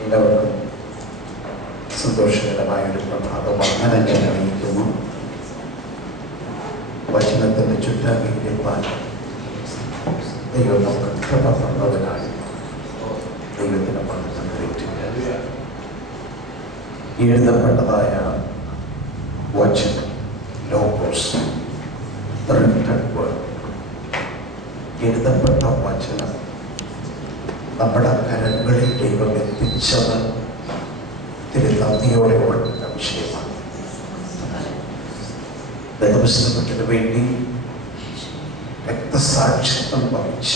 എല്ലാവർക്കും സന്തോഷകരമായൊരു പ്രഭാതം അങ്ങനെ ഞാൻ അറിയിക്കുന്നു. വചനത്തിൻ്റെ ചുറ്റാകിരിപ്പാൻ ദൈവം നമുക്ക് കൃപ തന്നതിനായി ദൈവത്തിന് പണം കയറ്റുക. എഴുതപ്പെട്ടതായ വചനം ലോഗോസ്, എഴുതപ്പെട്ട വചനം നമ്മുടെ കരങ്ങളിൽ ദൈവം എത്തിച്ചത് തിരുനന്ദിയോടെ ഓർക്കുന്ന വിഷയമാണ്. ദൈവപുസ്തകത്തിന് വേണ്ടി രക്തസാക്ഷിത്വം വഹിച്ച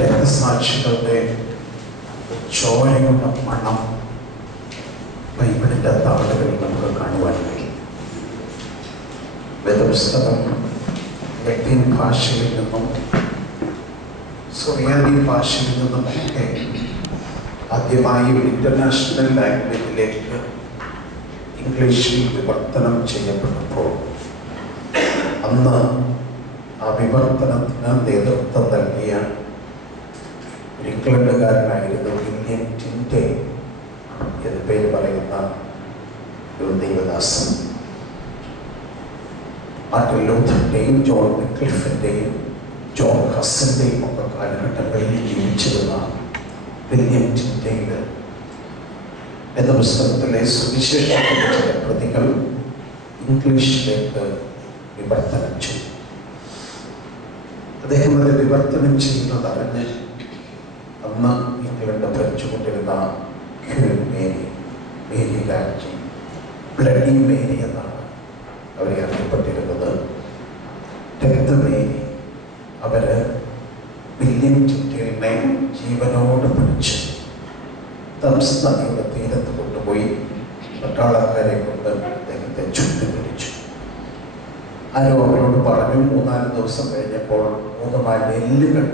രക്തസാക്ഷികളുടെ ചോരയുടെ മണം ബൈബിളിൻ്റെ താളുകളിൽ നമുക്ക് കാണുവാൻ കഴിയും. വേദപുസ്തകം ലത്തീൻ ഭാഷയിൽ നിന്നും സുറിയാനി ഭാഷയിൽ നിന്നും ഒക്കെ ആദ്യമായി ഇന്റർനാഷണൽ ലാംഗ്വേജിലേക്ക് ഇംഗ്ലീഷിൽ വിവർത്തനം ചെയ്യപ്പെട്ടപ്പോൾ അന്ന് ആ വിവർത്തനത്തിന് നേതൃത്വം നൽകിയ ഒരു ഇംഗ്ലണ്ടുകാരനായിരുന്നു വില്യം ടിൻഡേ എന്ന് പേര് പറയുന്ന ഒരു ദൈവദാസൻ. മാർട്ടിൻ ലൂഥറിൻ്റെയും ജോൺ വിക്ലിഫിൻ്റെയും ജോൺ ഹസ്സൻ്റെയും ഒക്കെ കാലഘട്ടങ്ങളിൽ ജീവിച്ചിരുന്ന വില്യം ടിൻഡേയുടെ വേദപുസ്തകത്തിലെ സുവിശേഷത്തിൻ്റെ ചില പ്രതികൾ ഇംഗ്ലീഷിലേക്ക് വിവർത്തനം ചെയ്തു. അദ്ദേഹം അത് വിവർത്തനം ചെയ്യുന്നത് അറിഞ്ഞ് അന്ന് ഇംഗ്ലണ്ട് ഭരിച്ചുകൊണ്ടിരുന്ന ക്വീൻ മേരി രാജ്ഞി, ബ്ലഡി മേരി എന്നാണ് അവരെ അറിയപ്പെട്ടിരുന്നത്. രക്തമേരി അവര് വില്യം ടിൻഡേലിനെ ജീവനോട് പിടിച്ച് തംസ് നദിയുടെ തീരത്ത് കൊണ്ടുപോയി പട്ടാളക്കാരെ കൊണ്ട് അദ്ദേഹത്തെ ചുട്ടുപിടിച്ചു. ആരോ അവരോട് പറഞ്ഞു, 3-4 ദിവസം കഴിഞ്ഞപ്പോൾ 3 എല്ലുകൾ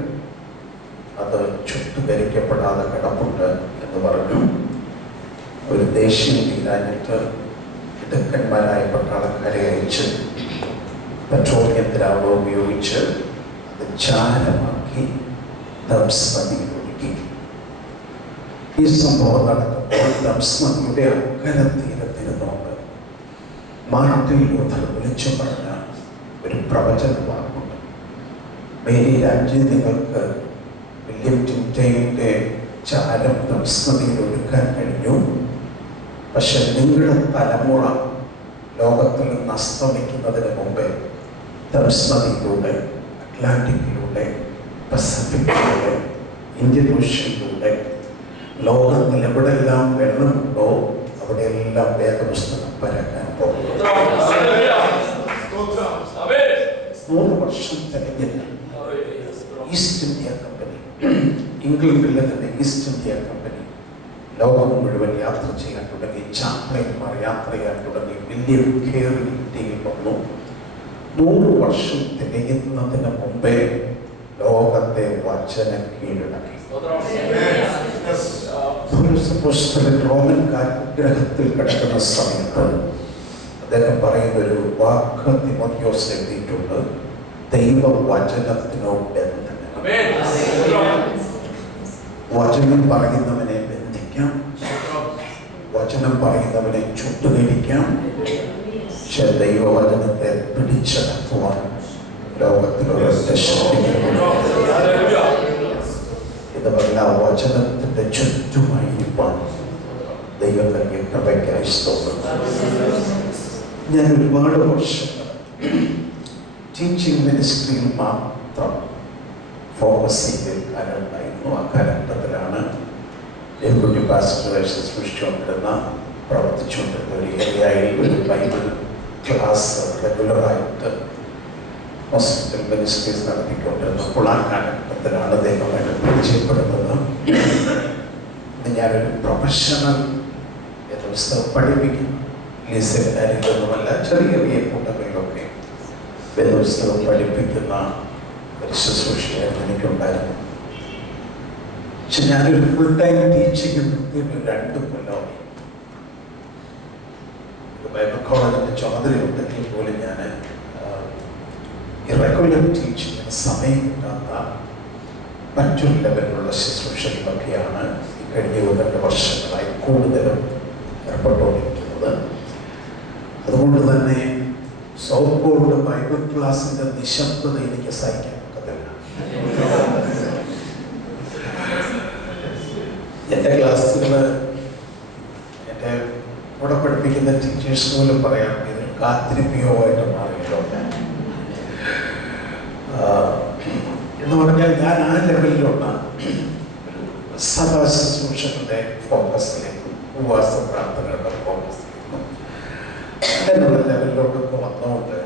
അത് ചുട്ടുകരിക്കപ്പെടാതെ കിടപ്പുണ്ട് എന്ന് പറഞ്ഞു. ഒരു ദേഷ്യം തീരാനിട്ട് ഇടുക്കന്മാരായ പട്ടാളക്കാരെ അയച്ച് പെട്രോളിയം ദ്രാവകം ഉപയോഗിച്ച് അത് ചാരമാക്കി തംസ് നദിയിൽ ഒഴുക്കി. ഈ സംഭവം നടക്കുമ്പോൾ തംസ് നദിയുടെ അക്കരെ തീരത്തിരുന്നുകൊണ്ട് മാർട്ടിൻ ലൂഥർ വിളിച്ചു പറഞ്ഞ ഒരു പ്രവചന വാക്കുണ്ട്. മേരി രാജ്യം, നിങ്ങൾക്ക് വില്യം ടിൻഡേയുടെ ചാരം തംസ് നദിയിൽ ഒഴുക്കാൻ കഴിഞ്ഞു. പക്ഷെ നിങ്ങളുടെ തലമുറ ലോകത്തിൽ നിന്ന് അസ്തമിക്കുന്നതിന് മുമ്പേ തംസ് നദിയിലൂടെ, അറ്റ്ലാന്റിക്കിലൂടെ, പസഫിക്കിലൂടെ, ഇന്ത്യൻ ഓഷ്യനിലൂടെ ലോകത്തിൽ എവിടെല്ലാം വെള്ളമുണ്ടോ അവിടെയെല്ലാം വേദപുസ്തകം പരക്കാൻ പോകുന്നു. 3 വർഷം തികഞ്ഞില്ല ഈസ്റ്റ് ഇന്ത്യ കമ്പനി, ഇംഗ്ലണ്ടിലെ തന്നെ ഈസ്റ്റ് ഇന്ത്യ കമ്പനി ലോകം മുഴുവൻ യാത്ര ചെയ്യാൻ തുടങ്ങി. ചാപ്ലന്മാർ യാത്ര ചെയ്യാൻ തുടങ്ങി. വില്യം കേറി ഇന്ത്യയിൽ വന്നു. 100 വർഷം തികയുന്നതിന് മുമ്പേ ലോകത്തെ വചനം കീഴടക്കി. റോമൻ ഗ്രഹത്തിൽ കിടക്കുന്ന സമയത്ത് അദ്ദേഹം പറയുന്നൊരു വാക്ക് തിമോഥെയോസ് എഴുതിയിട്ടുണ്ട്: ദൈവ വചനത്തിനോ ബന്ധനം. വചനം പറയുന്നവനെ ബന്ധിക്കാം, വചനം പറയുന്നവനെ ചുട്ടുകരിക്കാം. പക്ഷെ ദൈവവചനത്തെ പിടിച്ചടക്കുവാൻ ലോകത്തിലുള്ള ഇതുപോലെ വചനത്തിന്റെ ചുറ്റുമായിരിക്കാൻ ദൈവം നൽകിയ കൃപയ്ക്കായി സ്തോത്രം. ഞാൻ ഒരുപാട് വർഷങ്ങൾ ടീച്ചിങ് മിനിസ്ട്രിയിൽ മാത്രം ഫോക്കസ് ചെയ്തിരുന്നു. ആ കാലഘട്ടത്തിലാണ് ഡെപ്യൂട്ടി പാസ്റ്ററായി ശുശ്രൂഷിച്ചുകൊണ്ടിരുന്ന, പ്രവർത്തിച്ചുകൊണ്ടിരുന്ന ഒരു ഏരിയയിൽ ഒരു ബൈബിൾ ക്ലാസ് റെഗുലറായിട്ട് ഹോസ്പിറ്റൽ മിനിസ്ട്രീസ് നടത്തിക്കൊണ്ടിരുന്നപ്പോൾ ആ കാലഘട്ടത്തിലാണ് ദൈവമായിട്ട് പരിചയപ്പെടുന്നത്. ഞാനൊരു പ്രൊഫഷണൽ പുസ്തകം പഠിപ്പിക്കുന്നു. ഈ സെമിനാരിലൊന്നുമല്ല, ചെറിയ ചെറിയ കൂട്ടങ്ങളിലൊക്കെ വേദപുസ്തകം പഠിപ്പിക്കുന്ന ഒരു ശുശ്രൂഷയായിരുന്നു എനിക്കുണ്ടായിരുന്നു. പക്ഷെ ഞാനൊരു ഫുൾ ടൈം ടീച്ചിങ് 2 കൊല്ലമായി. ബൈബിൾ കോളേജിൻ്റെ ചുമതലയുണ്ടെങ്കിൽ പോലും ഞാൻ റെഗുലർ ടീച്ചിങ്ങിന് സമയം കിട്ടാത്ത മറ്റൊരു ലെവലിലുള്ള ശുശ്രൂഷകളൊക്കെയാണ് ഈ കഴിഞ്ഞ 2 വർഷങ്ങളായി കൂടുതലും ഏർപ്പെട്ടുകൊണ്ടിരിക്കുന്നത്. അതുകൊണ്ട് തന്നെ സൗത്ത് ബൈബിൾ ക്ലാസിൻ്റെ നിശബ്ദത എനിക്ക് സഹിക്കാൻ ഒക്കത്തില്ല. എൻ്റെ ക്ലാസ്സുകൾ എൻ്റെ കൂടെ പഠിപ്പിക്കുന്ന ടീച്ചേഴ്സ് പോലും പറയാം, ഇതൊരു കാത്തിരിപ്പിയോഗമായിട്ട് മാറിയല്ലോ എന്ന് പറഞ്ഞാൽ ഞാൻ ആ ലെവലിലുള്ള സഭാ ശുശ്രൂഷകളുടെ ഫോക്കസിലേക്കും ഉപവാസ പ്രാർത്ഥനകളുടെ ഫോക്കസിലേക്കും അങ്ങനെയുള്ള ലെവലിലോട്ടൊക്കെ വന്നുകൊണ്ട്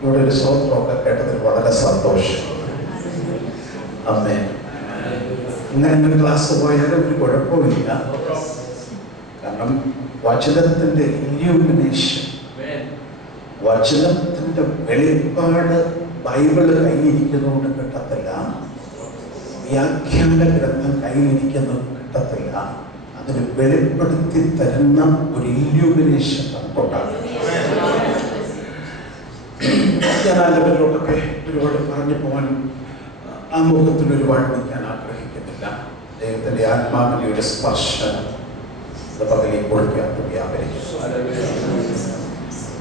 ഇവിടെ ഒരു സ്വത്രമൊക്കെ കേട്ടതിൽ വളരെ സന്തോഷം. അമ്മേ, ഇങ്ങനെ ക്ലാസ് പോയാലും ഒരു കുഴപ്പമില്ല. കാരണം വചനത്തിൻ്റെ ഇല്യൂമിനേഷൻ, വചനത്തിൻ്റെ വെളിപ്പാട് ബൈബിള് കയ്യിരിക്കുന്നതുകൊണ്ട് കിട്ടത്തില്ല, വ്യാഖ്യാന ഗ്രന്ഥം കയ്യിലിരിക്കുന്നത് കിട്ടത്തില്ല. അതിന് വെളിപ്പെടുത്തി തരുന്ന ഒരു ഇല്യൂമിനേഷൻ നമുക്കുണ്ടാകും. ഞാൻ ആ ലെവലിലോട്ടൊക്കെ ഒരുപാട് പറഞ്ഞു പോകാൻ ആ മുഖത്തിൽ ഒരുപാട് നിൽക്കാൻ ആഗ്രഹിക്കുന്നില്ല. ദൈവത്തിൻ്റെ ആത്മാവിൻ്റെ ഒരു സ്പർശനം പകലിൽ കൊടുക്കാത്ത വ്യാപരിക്കും.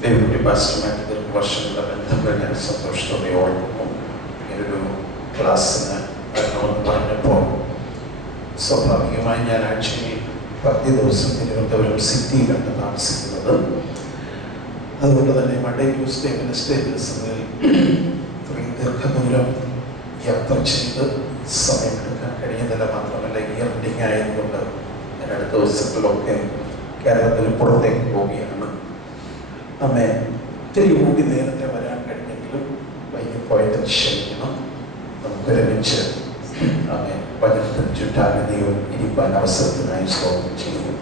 ദൈവത്തിൻ്റെ പാസ്റ്ററുമായിട്ട് ദീർഘവർഷങ്ങളുടെ ബന്ധങ്ങൾ ഞാൻ സന്തോഷത്തോടെ ഓർക്കുന്നു. ഇങ്ങനൊരു ക്ലാസ്സിന് വരണമെന്ന് പറഞ്ഞപ്പോൾ സ്വാഭാവികമായി ഞാൻ ആഴ്ചയിൽ 10 ദിവസം തിരുവനന്തപുരം സിറ്റിയിലാണ് താമസിക്കുന്നത്. അതുകൊണ്ട് തന്നെ മൺഡേ, ട്യൂസ്ഡേ, വെനസ്ഡേ ദിവസങ്ങളിൽ ഇത്രയും ദീർഘദൂരം യാത്ര ചെയ്ത് സമയമെടുക്കാൻ കഴിയുന്നില്ല. മാത്രമല്ല ഇയർ എൻഡിങ് ആയതുകൊണ്ട് ഞാൻ അടുത്ത ദിവസങ്ങളിലൊക്കെ കേരളത്തിന് പുറത്തേക്ക് പോവുകയാണ്. നമ്മെ ഇത്തിരി കൂടി നേരത്തെ വരാൻ കഴിഞ്ഞെങ്കിലും വൈകിപ്പോയതിൽ ക്ഷമിക്കണം. നമുക്ക് ഒരുമിച്ച് നമ്മെ വചനത്തിന് ചുറ്റാകതിയും ഇരിപ്പാൻ അവസരത്തിനായി സ്വാഗതം ചെയ്യുന്നു.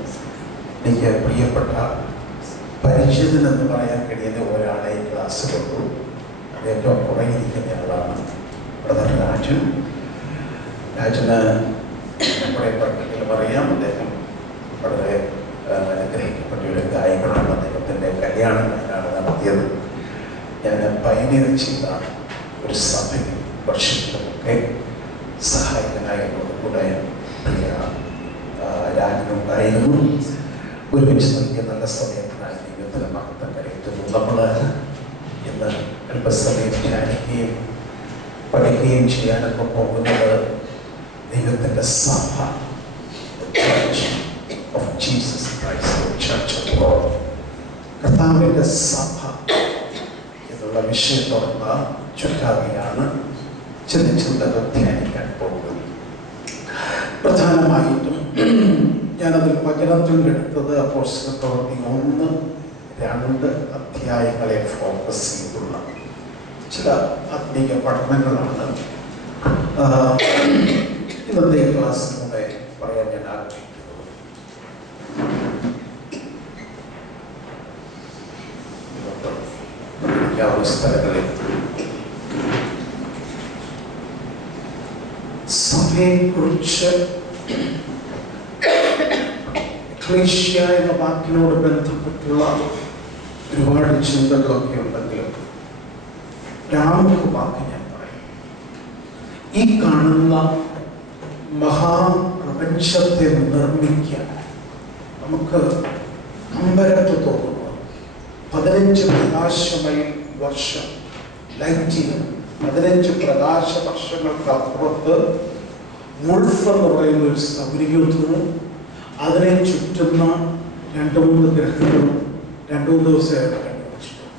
എനിക്ക് പ്രിയപ്പെട്ട പരിചിതൻ എന്ന് പറയാൻ കഴിയുന്ന ഒരാളെ ക്ലാസ്സിലുള്ളൂ. അത് ഏറ്റവും പുറകിരിക്കുന്ന ആളാണ് ബ്രദർ രാജൻ. രാജന് നമ്മുടെ പട്ടികയിൽ അറിയാം. അദ്ദേഹം വളരെ അനുഗ്രഹിക്കപ്പെട്ട ഒരു ഗായകനാണ്. അദ്ദേഹത്തിൻ്റെ കല്യാണം ഞാനാണ് നടത്തിയത്. ഞാൻ പയനീർ ചെയ്ത ഒരു സഭയിൽ വർഷത്തിലുമൊക്കെ സഹായകനായതോടുകൂടെ പ്രിയ രാജനുണ്ടായിരുന്നു. ഒരുമിച്ച് നൽകിയ നല്ല സമയത്തിനായി ദൈവത്തിന് മഹത്വം കരയറ്റുന്നു. നമ്മൾ ഇന്ന് അല്പസമയം ധ്യാനിക്കുകയും പഠിക്കുകയും ചെയ്യാനൊക്കെ പോകുന്നത് ദൈവത്തിൻ്റെ സഭ, of Jesus Christ, church of God, കർത്താവിൻ്റെ സഭ എന്നുള്ള വിഷയത്തോടുള്ള ചുറ്റാകെയാണ് ചില ചിന്തകൾ ധ്യാനിക്കാൻ പോകുന്നത്. പ്രധാനമായിട്ടും ഞാനതിൽ വചനത്തിലെടുത്തത് അപ്പോസ്തല പ്രവൃത്തി 1-2 അധ്യായങ്ങളെ ഫോക്കസ് ചെയ്തുള്ള ചില ആത്മീയ പഠനങ്ങളാണ് ഇന്നത്തെ ക്ലാസ്സിലൂടെ പറയാൻ ഞാൻ ആഗ്രഹിക്കുന്നത്. സ്ഥലങ്ങളിൽ സഭയെക്കുറിച്ച് എക്ലേഷ്യ എന്ന വാക്കിനോട് ബന്ധപ്പെട്ടുള്ള ഒരുപാട് ചിന്തകളൊക്കെ ഉണ്ടെങ്കിലും രാമ വാക്ക് ഞാൻ പറയും. ഈ കാണുന്ന മഹാപ്രപഞ്ചത്തെ നിർമ്മിക്കാൻ നമുക്ക് അമ്പരത്ത് തോന്നുന്നു. 15 പ്രകാശമൈൽ വർഷം ലൈറ്റിന് 15 പ്രകാശ വർഷങ്ങൾക്ക് അപ്പുറത്ത് മുൾഫ് എന്ന് പറയുന്ന ഒരു സൗരയൂഥവും അതിനെ ചുറ്റുന്ന 2-3 ഗ്രഹങ്ങളും 2-3 ദിവസമായിട്ട് കണ്ടുപിടിച്ചിട്ടുണ്ട്.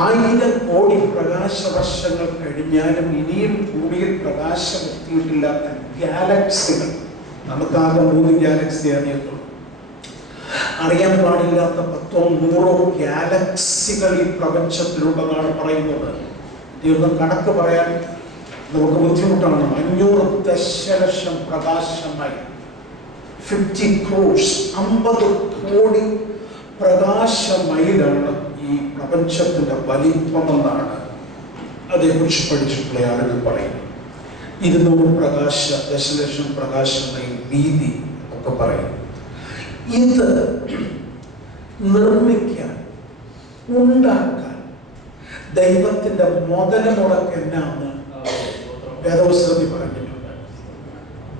1000 കോടി പ്രകാശ വർഷങ്ങൾ കഴിഞ്ഞാലും ഇനിയും കൂടിയ പ്രകാശം എത്തിയിട്ടില്ലാത്ത ഗാലക്സികൾ, നമുക്കാകെ 3 ഗാലക്സി അറിയത്തുള്ളൂ. അറിയാൻ പാടില്ലാത്ത 10-100 ഗാലക്സികൾ ഈ പ്രപഞ്ചത്തിലുണ്ടെന്നാണ് പറയുന്നത്. ഇതൊന്നും കണക്ക് പറയാൻ നമുക്ക് ബുദ്ധിമുട്ടാണ്. 500 ദശലക്ഷം പ്രകാശമായി 50 crores 50 കോടി പ്രകാശ മൈലാണ് ഈ പ്രപഞ്ചത്തിന്റെ വലിപ്പമെന്നാണ് അതേക്കുറിച്ച് പഠിച്ചിട്ടുള്ള ആളുകൾ പറയുന്നത്. 200 ദശലക്ഷം പ്രകാശ മൈൽ വീതി ഒക്കെ പറയും. ഇത് നിർമ്മിക്കാൻ, ഉണ്ടാക്കാൻ ദൈവത്തിന്റെ മുതൽ മുടക്ക് എന്നാണ് വേദപുസ്തകത്തിൽ പറഞ്ഞിട്ടുണ്ട്.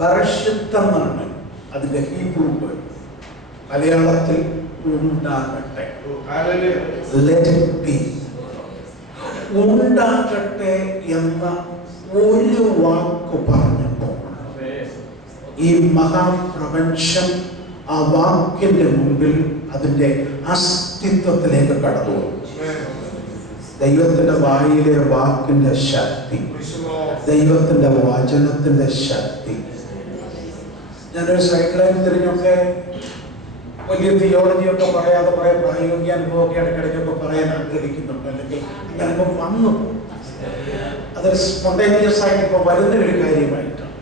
ബറഷിത്ത് എന്നാണ് അതിൻ്റെ ഹീബ്രു വേർഡ്. മലയാളത്തിൽ ഉണ്ടാകട്ടെ, let it be. ഉണ്ടാകട്ടെ എന്ന ഒരു വാക്ക് പറഞ്ഞപ്പോൾ ഈ മഹാപ്രപഞ്ചം ആ വാക്കിന്റെ മുമ്പിൽ അതിൻ്റെ അസ്തിത്വത്തിലേക്ക് കടന്നു. ദൈവത്തിന്റെ വായിലെ വാക്കിന്റെ ശക്തി, ദൈവത്തിന്റെ വചനത്തിന്റെ ശക്തി. ഞാനൊരു സൈഡിലേക്ക് തിരിഞ്ഞൊക്കെ വലിയ തിയോളജിയൊക്കെ പറയാതെ കുറെ പ്രായോഗിക അനുഭവമൊക്കെ ഇടയ്ക്കിടയ്ക്കൊക്കെ പറയാൻ ആഗ്രഹിക്കുന്നുണ്ട്, അല്ലെങ്കിൽ ഞാനിപ്പോൾ വന്നു അതൊരു സ്പോണ്ടേനിയസ് ആയിട്ട് ഇപ്പോൾ വരുന്ന ഒരു കാര്യമായിട്ടാണ്.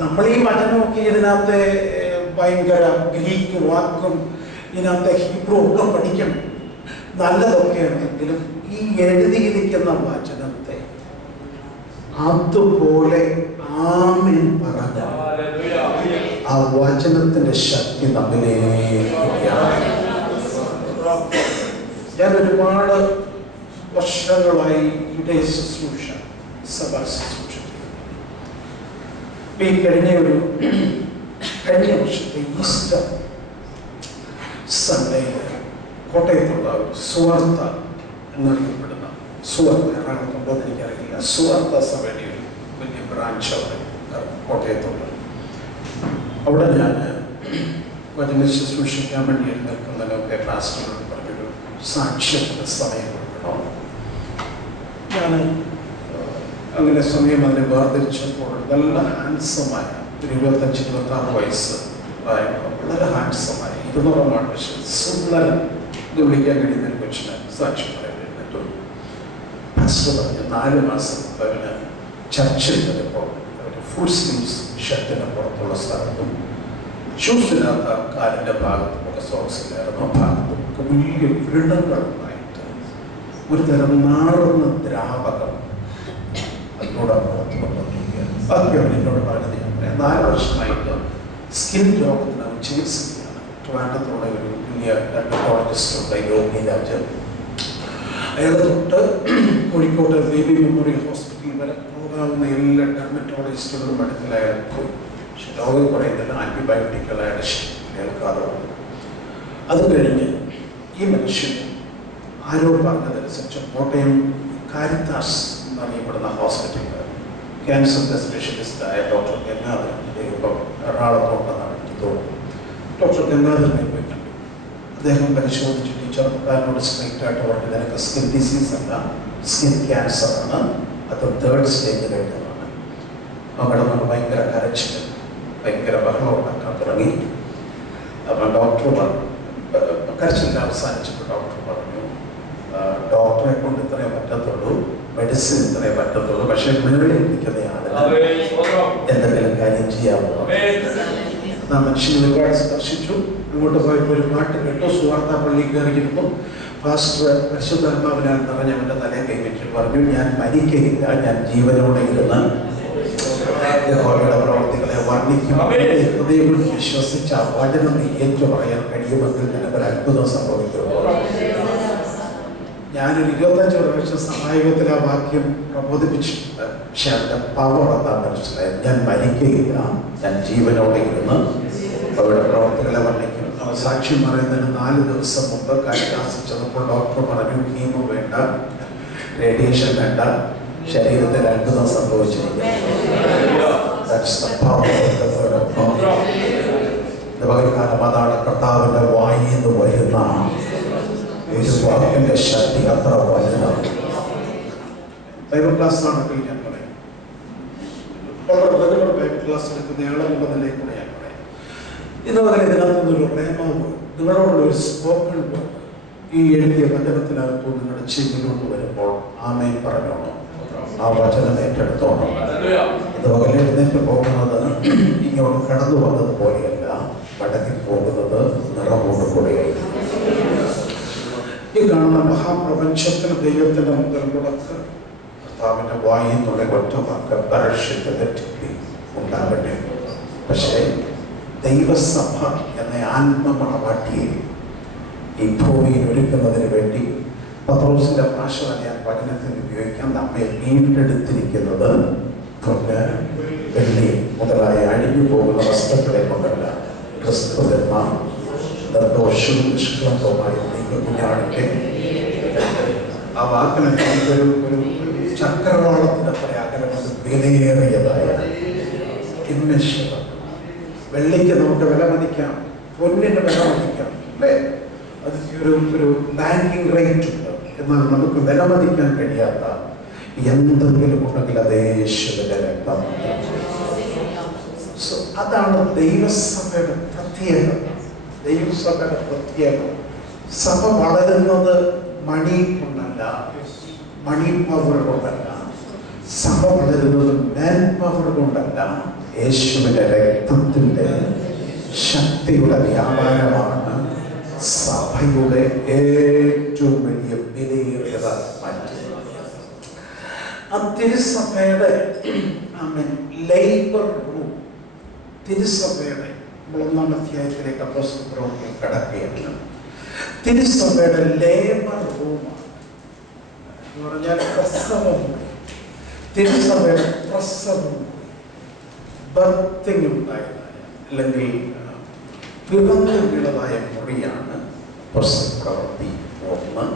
നമ്മൾ ഈ വചനമൊക്കെ ഇതിനകത്തെ ഭയങ്കര ഗ്രീക്ക് വാക്കും ഇതിനകത്തെ ഹീബ്രു ഒക്കെ പഠിക്കണം, നല്ലതൊക്കെ ആണെങ്കിലും ഈ എഴുതിയിരിക്കുന്ന വചനത്തെ അതുപോലെ ആമേൻ പറഞ്ഞ ആ വചനത്തിന്റെ ശക്തി നമ്മിലേക്കാണ്. ഞാൻ ഒരുപാട് വർഷങ്ങളായി ഇടയ ശുശ്രൂഷ, സഭാ ശുശ്രൂഷ. ഈ കഴിഞ്ഞ വർഷത്തെ ഈസ്റ്റർ സൺഡേയിൽ കോട്ടയത്തുള്ള ഒരു സുവാർത്ത എന്നറിയപ്പെടുന്ന സുവാർത്ത, എറണാകുളത്തുണ്ടോ എന്ന് എനിക്കറിയില്ല, സുവാർത്ത സഭയുടെ ഒരു വലിയ ബ്രാഞ്ച് അവിടെ കോട്ടയത്തുണ്ട്. അവിടെ ഞാൻ വചന ശുശ്രൂഷിക്കാൻ വേണ്ടി എഴുന്നേൽക്കുന്നതിനൊക്കെ പാസ്റ്ററോട് പറഞ്ഞൊരു സാക്ഷ്യത്തിന് സമയം കൊടുക്കണം. ഞാൻ അങ്ങനെ സമയം അതിനെ വേർതിരിച്ചപ്പോൾ നല്ല ഹാൻസമായ ഒരു 25-26 വയസ്സ് പ്രായമുള്ള വളരെ ഹാൻസമായ 200 പക്ഷേ സുന്ദരൻ ഇത് വിളിക്കാൻ കഴിയുന്ന ഒരു കൊച്ചിനെ സാക്ഷ്യം പറയാൻ എഴുന്നേറ്റു. പാസ്റ്റർ പറഞ്ഞു 4 മാസം മുമ്പ് അവന് ചർച്ചിൽ വരുമ്പോൾ അവന് ഫുൾ സ്ലീവ്സ് ഷർട്ടിന് പുറത്തുള്ള സ്ഥലത്തും ഷൂസിനകത്ത കാലിൻ്റെ ഭാഗത്തും ഒക്കെ സോക്സിലായിരുന്നു, ഭാഗത്തും ഒക്കെ വലിയ വ്രണങ്ങളുമായിട്ട് ഒരു തരം നാറുന്ന ദ്രാവകം അതിനോട് പുറത്ത് കൊണ്ടുവന്നിരിക്കുകയാണ്. ബാക്കി അവൻ എന്നോട് പറഞ്ഞത് ഞാൻ പറയാം. 4 വർഷമായിട്ട് സ്കിൻ രോഗത്തിന് അവൻ ചികിത്സിക്കുകയാണ്. ട്രിവാൻഡ്രത്തുള്ള ഒരു വലിയ ഡെർമറ്റോളജിസ്റ്റ് ഉണ്ട്, യോഗി രാജൻ. അയാൾ തൊട്ട് കോഴിക്കോട് ബേബി മെമ്മോറിയൽ ഹോസ്പിറ്റലിൽ വരെ പോകാവുന്ന എല്ലാ ഡെർമറ്റോളജിസ്റ്റുകളും അടുത്തിൽ അയാൾ പോയി. പക്ഷെ രോഗം പറയുന്നില്ല, ആൻറ്റിബയോട്ടിക്കുകൾ അയാളുടെ കേൾക്കാതെ വന്നു. അത് കഴിഞ്ഞ് ഈ മനുഷ്യൻ ആരോ പറഞ്ഞതനുസരിച്ച് കോട്ടയം കാരിത്താസ് എന്നറിയപ്പെടുന്ന ഹോസ്പിറ്റലിൽ ക്യാൻസറിൻ്റെ സ്പെഷ്യലിസ്റ്റായ ഡോക്ടർ ഗംഗാധരൻ, ഇപ്പം എറണാകുളത്തുണ്ടെന്നാണ് എനിക്ക് തോന്നുന്നത്. ഡോക്ടർ ഗംഗാധരനെ പോയി കണ്ടു. അദ്ദേഹം പരിശോധിച്ചിട്ട് ചെറുപ്പക്കാരനോട് സ്ട്രെയിറ്റ് ആയിട്ട് പറഞ്ഞു, നിനക്ക് സ്കിൻ ഡിസീസ് അല്ല, സ്കിൻ ക്യാൻസർ ആണ്, അത് 3rd സ്റ്റേജ് കഴിഞ്ഞതാണ്. അവിടെ നമ്മൾ ഭയങ്കര കരച്ചിൽ, ഭയങ്കര ബഹളം ഉണ്ടാക്കാൻ തുടങ്ങി. അപ്പം ഡോക്ടർ കരച്ചിലിൻ്റെ അവസാനിച്ചപ്പോൾ ഡോക്ടർ പറഞ്ഞു, ഡോക്ടറെ കൊണ്ട് ഇത്രയേ പറ്റത്തുള്ളൂ, മെഡിസിൻ ഇത്രയേ പറ്റത്തുള്ളൂ, പക്ഷേ മുകളിൽ ഇരിക്കുന്നയാൾ എന്തെങ്കിലും കാര്യം ചെയ്യാമോ? ആ മനുഷ്യന് ഒരുപാട് സ്പർശിച്ചു. അങ്ങോട്ട് പോയപ്പോൾ ഒരു പാട്ട് കേട്ടു. സുവാർത്ത പള്ളി കയറിയിരുന്നു. പാസ്റ്റർ പരിശുദ്ധാത്മാവിനാൽ നിറഞ്ഞ അവൻ്റെ തലയെ കൈവച്ചു പറഞ്ഞു, ഞാൻ മരിക്കയില്ല, ഞാൻ ജീവനോടെ ഇരുന്ന് യഹോവയുടെ പ്രവർത്തികളെ വർണ്ണിക്കും. ഹൃദയം വിശ്വസിച്ച വചനം ഏറ്റു പറയാൻ കഴിയുമെങ്കിൽ നിനക്കൊരു അത്ഭുതം സംഭവിക്കുമ്പോൾ. ഞാനൊരു 25 പ്രാവശ്യം സഹായകത്തിൽ ആ വാക്യം പ്രബോധിപ്പിച്ചിട്ടുണ്ട്. പക്ഷെ അതിൻ്റെ പവർ എന്താ മനസ്സിലായത്? ഞാൻ മരിക്കയില്ല, ഞാൻ ജീവനോടെ ഇരുന്ന് അവരുടെ പ്രവർത്തികളെ വർണ്ണിക്കും. അവൻ സാക്ഷ്യം പറയുന്നതിന് 4 ദിവസം മുമ്പ് കാരിത്താസ് ചെന്നപ്പോൾ ഡോക്ടർ പറഞ്ഞു, കീമോ വേണ്ട, റേഡിയേഷൻ വേണ്ട, ശരീരത്തിൽ അത്ഭുതം സംഭവിച്ചിരിക്കുന്നു. പകൽക്കാലം അതാണ് കർത്താവിൻ്റെ വായിൽ നിന്ന് വരുന്ന ഒരു വാക്കിൻ്റെ ശക്തി അത്ര വലുതാണ്. ബൈബിൾ ക്ലാസ്സിലാണെങ്കിൽ ഞാൻ പറയാം, വളരെ റെഗുലർ ബൈബിൾ ക്ലാസ് എടുക്കുന്നയാളെന്നുള്ള നിലയിൽ കൂടെ ഞാൻ പറയാം. ഇന്ന് മുതൽ ഇതിനകത്തുനിന്നൊരു പ്രേമാവ്, നിങ്ങളോടുള്ളൊരു സ്പോക്കൺ വേർഡ് ഈ എഴുതിയ വചനത്തിനകത്തു നിങ്ങളുടെ ചെവിയിലോട്ട് വരുമ്പോൾ ആമേൻ പറഞ്ഞോണം, ആ വചനം ഏറ്റെടുത്തോണം. ഇത് പകൽ എഴുന്നേറ്റ് പോകുന്നത് ഇങ്ങോട്ട് കടന്നു വന്നത് പോലെയല്ല, മടങ്ങി പോകുന്നത് നിറമോട് കൂടെയായിരിക്കും. ഈ കാണുന്ന മഹാപ്രപഞ്ചത്തിൽ ദൈവത്തിൻ്റെ മുതൽ മുടക്ക് കർത്താവിൻ്റെ വായിൽ നിന്നുള്ള ഒറ്റവാക്ക് പരസ്യത്തിൽ ഉണ്ടാകട്ടെ. പക്ഷേ ദൈവസഭ എന്ന ആത്മമണവാട്ടിയെ ഈ ഭൂമിയിൽ ഒരുക്കുന്നതിന് വേണ്ടി പത്രോസിൻ്റെ ഭാഷ ഞാൻ പഠനത്തിൽ ഉപയോഗിക്കാൻ നമ്മെ വീണ്ടെടുത്തിരിക്കുന്നത് പൊന്ന്, വെള്ളി മുതലായ അഴിഞ്ഞു പോകുന്ന വസ്തുക്കളെ കൊണ്ടല്ല, ക്രിസ്തുവെന്ന നിർദോഷവും നിഷ്കളങ്കവുമായ കുഞ്ഞാടിന്റെ ആ വാക്കിന് നമുക്കൊരു ചക്രവാളത്തിന്റെ പ്രയാകരമാണ് വിലയേറിയതായ ഇമ്മേശ്വരം. വെള്ളിക്ക് നമുക്ക് വില മതിക്കാം, പൊന്നിന് വില മതിക്കാം, അല്ലേ? അത് ഒരു ബാങ്കിങ് റേറ്റ് ഉണ്ട്. എന്നാൽ നമുക്ക് വില മതിക്കാൻ കഴിയാത്ത എന്തെങ്കിലും ഉണ്ടെങ്കിൽ അത് യേശുവിന്റെ രക്തം. അതാണ് ദൈവസഭയുടെ പ്രത്യേകത. ദൈവസഭയുടെ പ്രത്യേകത, സഭ വളരുന്നത് മണി കൊണ്ടല്ല, മണി പവർ കൊണ്ടല്ല. സഭ വളരുന്നത് മാൻ പവർ കൊണ്ടല്ല, യേശുവിന്റെ രക്തത്തിന്റെ ശക്തിയുടെ വ്യാപാരമാണ് സഭയുടെ ഏറ്റവും വലിയ വിലയേറിയത. ആ തിരുസഭയുടെ ലേബർ റൂം, തിരുസഭയുടെ 1-ാം അധ്യായത്തിലേക്ക് അപ്പോസ്തല പ്രവൃത്തിയിൽ കടക്കുകയാണ്. തിരുസഭയുടെ ലേബർ റൂമാണ് എന്ന് പറഞ്ഞാൽ പ്രസവം. തിരുസഭയുടെ പ്രസവം, ബർത്തിങ് ഉണ്ടായതായ അല്ലെങ്കിൽ പിറന്നു വീണതായ മുറിയാണ് അപ്പോസ്തല പ്രവൃത്തി 1.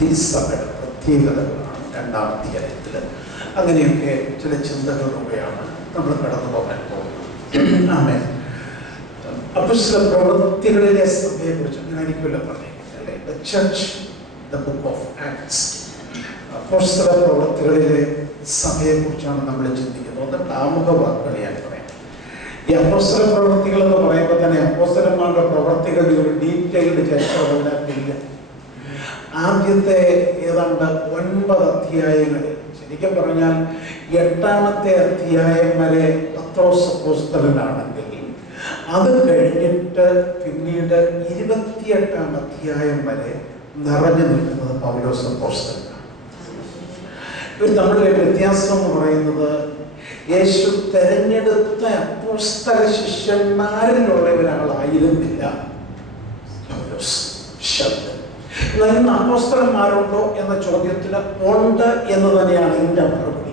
തിരുസഭയുടെ പ്രത്യേകതകളാണ് 2-ാം അധ്യായത്തിൽ. അങ്ങനെയൊക്കെ ചില ചിന്തകളിലൂടെയാണ് നമ്മൾ കടന്നു പോകാൻ പോകുന്നത്. ആമേൻ. അപ്പോസ്തല പ്രവൃത്തികളിലെ സഭയെ കുറിച്ച് ഞാനിക്കുമല്ലോ പറഞ്ഞില്ലേ, the church, the book of acts. അപ്പോസ്തല പ്രവൃത്തികളിലെ സഭയെ കുറിച്ചാണ് നമ്മൾ ചിന്തിക്കുന്നത്. ആമുഖ വാക്കുകൾ ഞാൻ പറയാം. ഈ അപ്പോസ്തല പ്രവൃത്തികൾ എന്ന് പറയുമ്പോൾ തന്നെ അപ്പോസ്തലന്മാരുടെ പ്രവൃത്തികളുടെ ഒരു ഡീറ്റെയിൽഡ് ചരിത്രം അതിനകത്തില്ല. ആദ്യത്തെ ഏതാണ്ട് 9 അധ്യായങ്ങളിൽ, ശരിക്കും പറഞ്ഞാൽ 8-ാമത്തെ അധ്യായം വരെ പത്രോസ് അപ്പോസ്തലനാണെങ്കിൽ, അത് കഴിഞ്ഞിട്ട് പിന്നീട് 28-ാം അധ്യായം വരെ നിറഞ്ഞു നിൽക്കുന്നത് പൗലോസ് അപ്പോസ്തലനാണ്. ഇവർ തമ്മിലുള്ള വ്യത്യാസം എന്ന് പറയുന്നത്, യേശു തെരഞ്ഞെടുത്ത അപ്പോസ്തല ശിഷ്യന്മാരിലുള്ള ഒരാളായിരുന്നില്ല പൗലോസ്. ഇന്ന് അപ്പോസ്തലന്മാരുണ്ടോ എന്ന ചോദ്യത്തിന് ഉണ്ട് എന്ന് തന്നെയാണ് എൻ്റെ മറുപടി.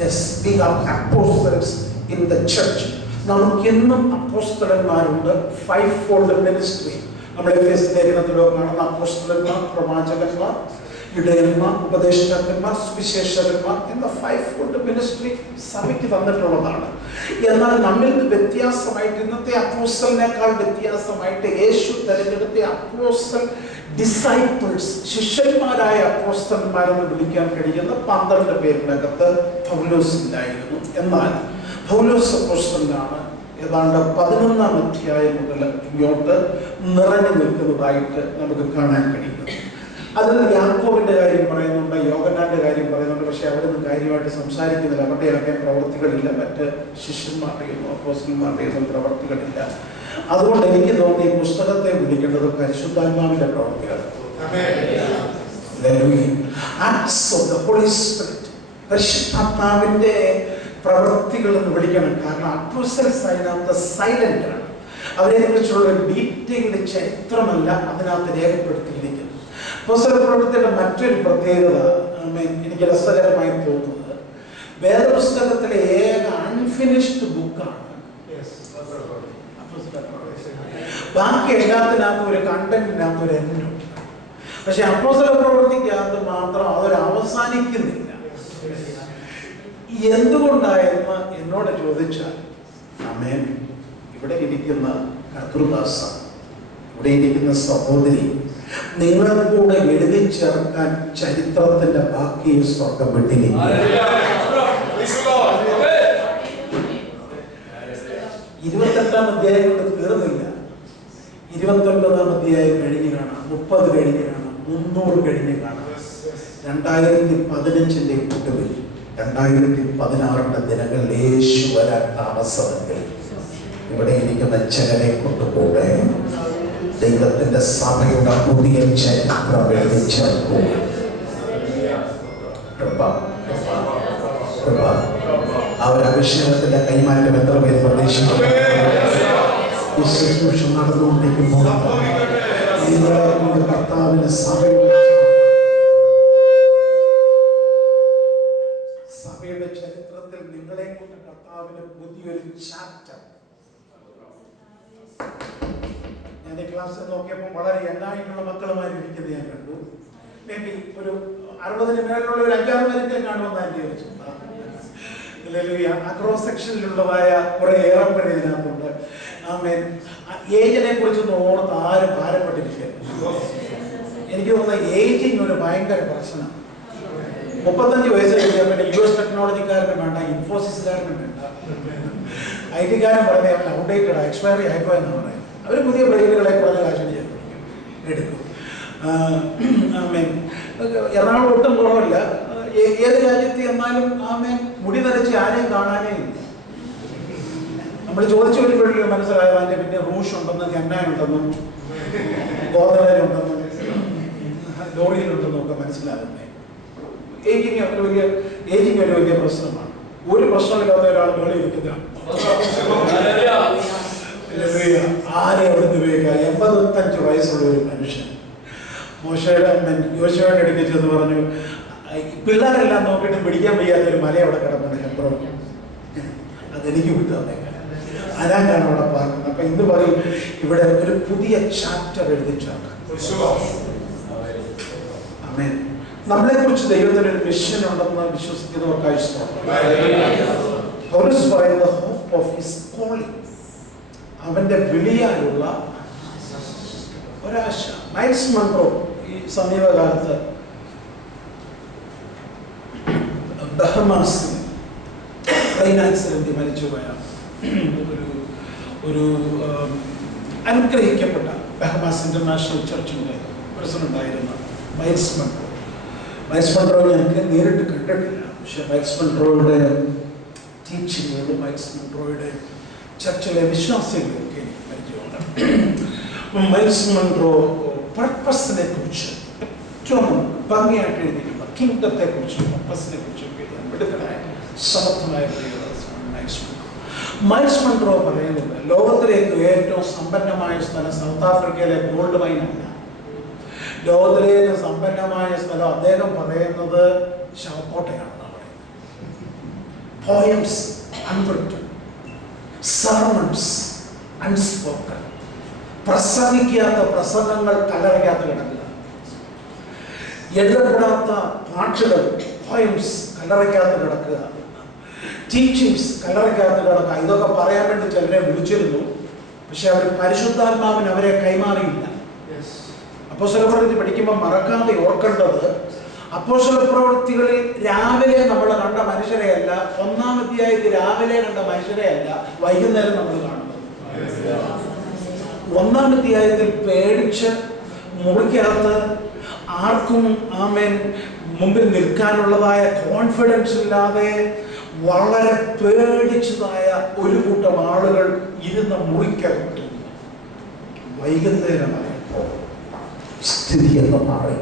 Yes, we are apostles in the church. നമുക്കെന്നും അപ്പോസ്തലന്മാരുണ്ട്. 5-fold ministry. നമ്മുടെ എഫേസ്യ ലേഖനത്തിലോ കാണുന്ന അപ്പോസ്തലന്മാർ, പ്രവാചകന്മാർ, ഇടയന്മാർ, ഉപദേഷ്ടാക്കന്മാർ, സുവിശേഷകന്മാർ എന്ന 5-fold ministry സഭയ്ക്ക് തന്നിട്ടുള്ളതാണ്. എന്നാൽ നമ്മിൽ വ്യത്യാസമായിട്ട്, ഇന്നത്തെ അപ്പോസ്തലനേക്കാൾ വ്യത്യാസമായിട്ട്, യേശു തെരഞ്ഞെടുത്ത അപ്പോസ്തല ഡിസൈപ്പിൾസ്, ശിഷ്യന്മാരായ അപ്പോസ്തലന്മാരെന്ന് വിളിക്കാൻ കഴിയുന്ന 12 പേരിനകത്ത് പൗലോസ് ഇല്ലായിരുന്നു. എന്നാൽ പൗലോസ് അപ്പോസ്തലനാണ് ഏതാണ്ട് 11-ാം അധ്യായം മുതൽ ഇങ്ങോട്ട് നിറഞ്ഞു നിൽക്കുന്നതായിട്ട് നമുക്ക് കാണാൻ കഴിയുന്നത്. അതിൽ യാക്കോബിന്റെ കാര്യം പറയുന്നുണ്ട്, യോഹന്നാന്റെ കാര്യം പറയുന്നുണ്ട്. പക്ഷെ അവരൊന്നും കാര്യമായിട്ട് സംസാരിക്കുന്നില്ല. അവരുടെയൊക്കെ പ്രവർത്തികളില്ല, മറ്റ് ശിഷ്യന്മാരുടെയും അപ്പോസ്തലന്മാരുടെയും പ്രവർത്തികളില്ല. അതുകൊണ്ട് എനിക്ക് തോന്നി ഈ പുസ്തകത്തെ വിളിക്കേണ്ടത് പരിശുദ്ധാത്മാവിന്റെ പ്രവർത്തികൾ, പരിശുദ്ധാത്മാവിന്റെ പ്രവൃത്തികൾ എന്ന് വിളിക്കണം. കാരണം അപ്പോസ്തലൻസ് അതിനകത്ത് സൈലന്റ് ആണ്. അവരെ കുറിച്ചുള്ള ഒരു ഡീറ്റെയിൽഡ് ചരിത്രമല്ല അതിനകത്ത് രേഖപ്പെടുത്തിയിരിക്കുന്നത്. അപ്പോസ്തല പ്രവൃത്തിയുടെ മറ്റൊരു പ്രത്യേകത എനിക്ക് രസകരമായി തോന്നുന്നത്, വേദപുസ്തകത്തിലെ ഏക അൺഫിനിഷ്ഡ് ബുക്കാണ്. ബാക്കി എല്ലാത്തിനകത്തും ഒരു കണ്ടന്റിനകത്ത് ഒരു എൻഡുണ്ട്. പക്ഷെ അപ്പോസ്തല പ്രവൃത്തിക്കകത്ത് മാത്രം അതൊരു അവസാനിക്കുന്നില്ല. എന്തുകൊണ്ടായെന്ന് എന്നോട് ചോദിച്ചാൽ, ആമേൻ, ഇവിടെ ഇരിക്കുന്ന കർത്തൃദാസ, ഇവിടെ ഇരിക്കുന്ന സഹോദരി, നിങ്ങളെ കൂടെ എഴുതി ചേർക്കാൻ ചരിത്രത്തിന്റെ ബാക്കി സ്വർഗം വിട്ടിരിക്കുക. 28-ാം അധ്യായം കൊണ്ട് തീർന്നില്ല. 29-ാം അധ്യായം കഴിഞ്ഞ് കാണാം, 30 കഴിഞ്ഞ് കാണാം, 300 കഴിഞ്ഞ് കാണാം. 2015-ന്റെ ഒടുവിൽ 2016-ന്റെ ദിനങ്ങളിൽ യേശു വരാൻ താമസമെങ്കിൽ ഇവിടെ ഇരിക്കുന്ന ചിലരെ കൊണ്ടുകൂടെ ദൈവത്തിന്റെ സഭയുടെ പുതിയ ചരിത്രം എഴുതിച്ചേർക്കും. ആ ഒരു അഭിഷേകത്തിന്റെ കൈമാറ്റം എത്ര പേര് പ്രതീക്ഷിക്കുന്നു? ഈ ശുശ്രൂഷ നടന്നുകൊണ്ടിരിക്കുമ്പോൾ നിങ്ങളെ കൊണ്ട് കർത്താവിന്റെ സഭയുടെ ചരിത്രത്തിൽ ചാപ്റ്റർ. ഞാൻ ഈ ക്ലാസ് നോക്കിയപ്പോൾ വളരെ യങ്ങായിട്ടുള്ള മക്കളുമാരിരിക്കുന്നത് ഞാൻ കണ്ടു. മേ ബി ഒരു 60 മേലുള്ള ഒരു 5-6 പേരെങ്കിലും കാണുമെന്ന് എൻ്റെ ഒരു ചിന്ത. അക്രോസ് സെക്ഷനിലുള്ളതായ കുറെ ഏറെപ്പേര് ഇതിനകത്തുണ്ട്. ഏജിനെ കുറിച്ചൊന്നും ഓർത്ത് ആരും ഭാരപ്പെട്ടിരിക്കുകയാണ്. എനിക്ക് തോന്നുന്ന ഏജിങ് ഒരു ഭയങ്കര പ്രശ്നമാണ്. 35 വയസ്സ് കഴിഞ്ഞാൽ പിന്നെ US ടെക്നോളജിക്കാരനും വേണ്ട, ഇൻഫോസിസുകാരനും വേണ്ട, IT-കാരൻ പറഞ്ഞാൽ അവൻ ഔട്ട്ഡേറ്റഡ് എക്സ്പയറി ആയിപ്പോ എന്നാണ് പറയുന്നത്. അവർ പുതിയ ബ്രെയിനുകളെ കുറഞ്ഞ കാശിന് എടുക്കും. എറണാകുളം ഒട്ടും കുറവില്ല. ഏത് രാജ്യത്ത് എന്നാലും മുടി നരച്ച് ആരെയും കാണാനേ ഇല്ല. നമ്മൾ ചോദിച്ചു വരുമ്പോഴേക്കും മനസ്സിലായത് അതിൻ്റെ പിന്നെ റൂഷ് ഉണ്ടെന്നും ഹെന്നാനുണ്ടെന്നും ഗോതലനുണ്ടെന്നും ലോറിയിലുണ്ടെന്നും ഒക്കെ മനസ്സിലാകുന്നത്. ഏജിങ് ഒരു വലിയ പ്രശ്നമാണ്. ഒരു പ്രശ്നമില്ലാത്ത ഒരാൾ മേളിൽ ഇരിക്കുന്ന ആരെ അവിടുന്ന് ഉപയോഗിക്കുക. 85 വയസ്സുള്ള ഒരു മനുഷ്യൻ യോശുവയുടെ അടുക്കൽ ചെന്ന് പറഞ്ഞു, പിള്ളേരെല്ലാം നോക്കിയിട്ട് പിടിക്കാൻ വയ്യാത്തൊരു മല അവിടെ കിടന്നുണ്ട് ഹെബ്രോൻ, അതെനിക്ക് വിട്ടു തന്നേക്കാം. ആരാക്കാണ് അവിടെ പറയുന്നത്. അപ്പൊ ഇന്ന് പറയും ഇവിടെ ഒരു പുതിയ ചാപ്റ്റർ എഴുതിച്ചാണ്. ആമേൻ. നമ്മളെ കുറിച്ച് ദൈവത്തിന് ഒരു മിഷൻ ഉണ്ടെന്ന് വിശ്വസിക്കുന്നവർക്കായി പൗലോസ് പറയുന്ന ഹോപ്പ് ഓഫ് ഹിസ് കോളിംഗ്, അവന്റെ വിളിയാലുള്ള ഒരാശ. മൈൽസ് മൺറോ ഈ സമീപകാലത്ത് ബഹമാസിൽ പ്ലെയിൻ ആക്സിഡന്റ് മരിച്ചുപോയ ഒരു അനുഗ്രഹിക്കപ്പെട്ട ബഹമാസ് ഇന്റർനാഷണൽ ചർച്ചിന്റെ പ്രസിഡന്റായിരുന്ന മൈൽസ് മൺറോ. മൈൽസ് മൺറോ ഞങ്ങൾക്ക് നേരിട്ട് കണ്ടിട്ടില്ല. പക്ഷെ മൈൽസ് മൺറോയുടെ ടീച്ചിങ്ങുകളും മൈൽസ് മൺറോയുടെ ചർച്ചിലെ വിശ്വാസികളൊക്കെ എനിക്ക് പരിചയമുണ്ട്. മൈൽസ് മൺറോ പർപ്പസിനെ കുറിച്ച് ഏറ്റവും ഭംഗിയായിട്ട് എഴുതിയിട്ടുണ്ട്. കിങ്ഡത്തെ കുറിച്ചും പർപ്പസിനെ കുറിച്ചും എടുക്കണായ സമർത്ഥമായ മൈൽസ് മൺറോ പറയുന്നത് ലോകത്തിലേക്ക് ഏറ്റവും സമ്പന്നമായ സ്ഥലം സൗത്ത് ആഫ്രിക്കയിലെ ഗോൾഡ് മൈൻ അല്ല. ലോകത്തിലേക്ക് സമ്പന്നമായ സ്ഥലം അദ്ദേഹം പറയുന്നത് ശവക്കോട്ടയാണെന്നാണ് പറയുന്നത്. പോയംസ് അൺറിട്ടൺ, സർമൺസ് അൺസ്പോക്കൺ, പ്രസംഗിക്കാത്ത പ്രസംഗങ്ങൾ കലറയ്ക്കകത്ത് കിടക്കുക, എഴുതപ്പെടാത്ത പാട്ടുകൾ പോയംസ് കലറയ്ക്കകത്ത് കിടക്കുക, ടീച്ചിങ്സ് കലറയ്ക്കകത്ത് കിടക്കുക. ഇതൊക്കെ പറയാൻ വേണ്ടി ചിലരെ വിളിച്ചിരുന്നു. പക്ഷെ അവർ പരിശുദ്ധാത്മാവിന് അവരെ കൈമാറിയില്ല. അപ്പോസ്തലപ്രവൃത്തി പഠിക്കുമ്പോൾ മറക്കാതെ ഓർക്കേണ്ടത്, അപ്പോസ്തലപ്രവൃത്തികളിൽ രാവിലെ നമ്മൾ കണ്ട മനുഷ്യരെയല്ല, 1-ാം അധ്യായത്തിൽ രാവിലെ കണ്ട മനുഷ്യരെയല്ല വൈകുന്നേരം നമ്മൾ കാണുന്നത്. 1-ാം അധ്യായത്തിൽ പേടിച്ച് മുറിക്കകത്ത് ആർക്കും മുമ്പിൽ നിൽക്കാനുള്ളതായ കോൺഫിഡൻസ് ഇല്ലാതെ വളരെ പേടിച്ചതായ ഒരു കൂട്ടം ആളുകൾ ഇരുന്ന മുറിക്കകത്ത് വൈകുന്നേരമായപ്പോൾ സ്ഥിതി എന്ന് മാറി.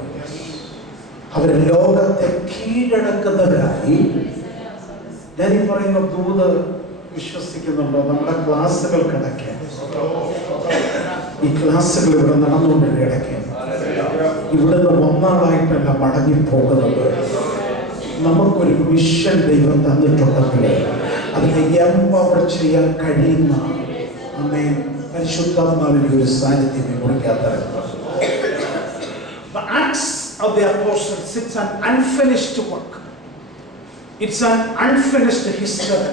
അവർ ലോകത്തെ കീഴടക്കുന്നവരായി. ഞാൻ ഈ പറയുന്ന ദൂത് വിശ്വസിക്കുന്നുണ്ടോ? നമ്മുടെ ക്ലാസ്സുകൾ കിടക്കാൻ, ഈ ക്ലാസ്സുകൾ ഇവിടെ നടന്നുകൊണ്ടിട്ട് ഇടയ്ക്ക് ഇവിടുന്ന് ഒന്നാളായിട്ടല്ല മടങ്ങിപ്പോകുന്നത്. നമുക്കൊരു മിഷൻ ദൈവം തന്നിട്ടുണ്ടെങ്കിൽ അതിനെ എംപവർ ചെയ്യാൻ കഴിയുന്ന പരിശുദ്ധാത്മാവിന്റെ ഒരു സാന്നിധ്യം കുറിക്കാത്ത The Acts of the Apostles, it's an unfinished work. It's an unfinished history.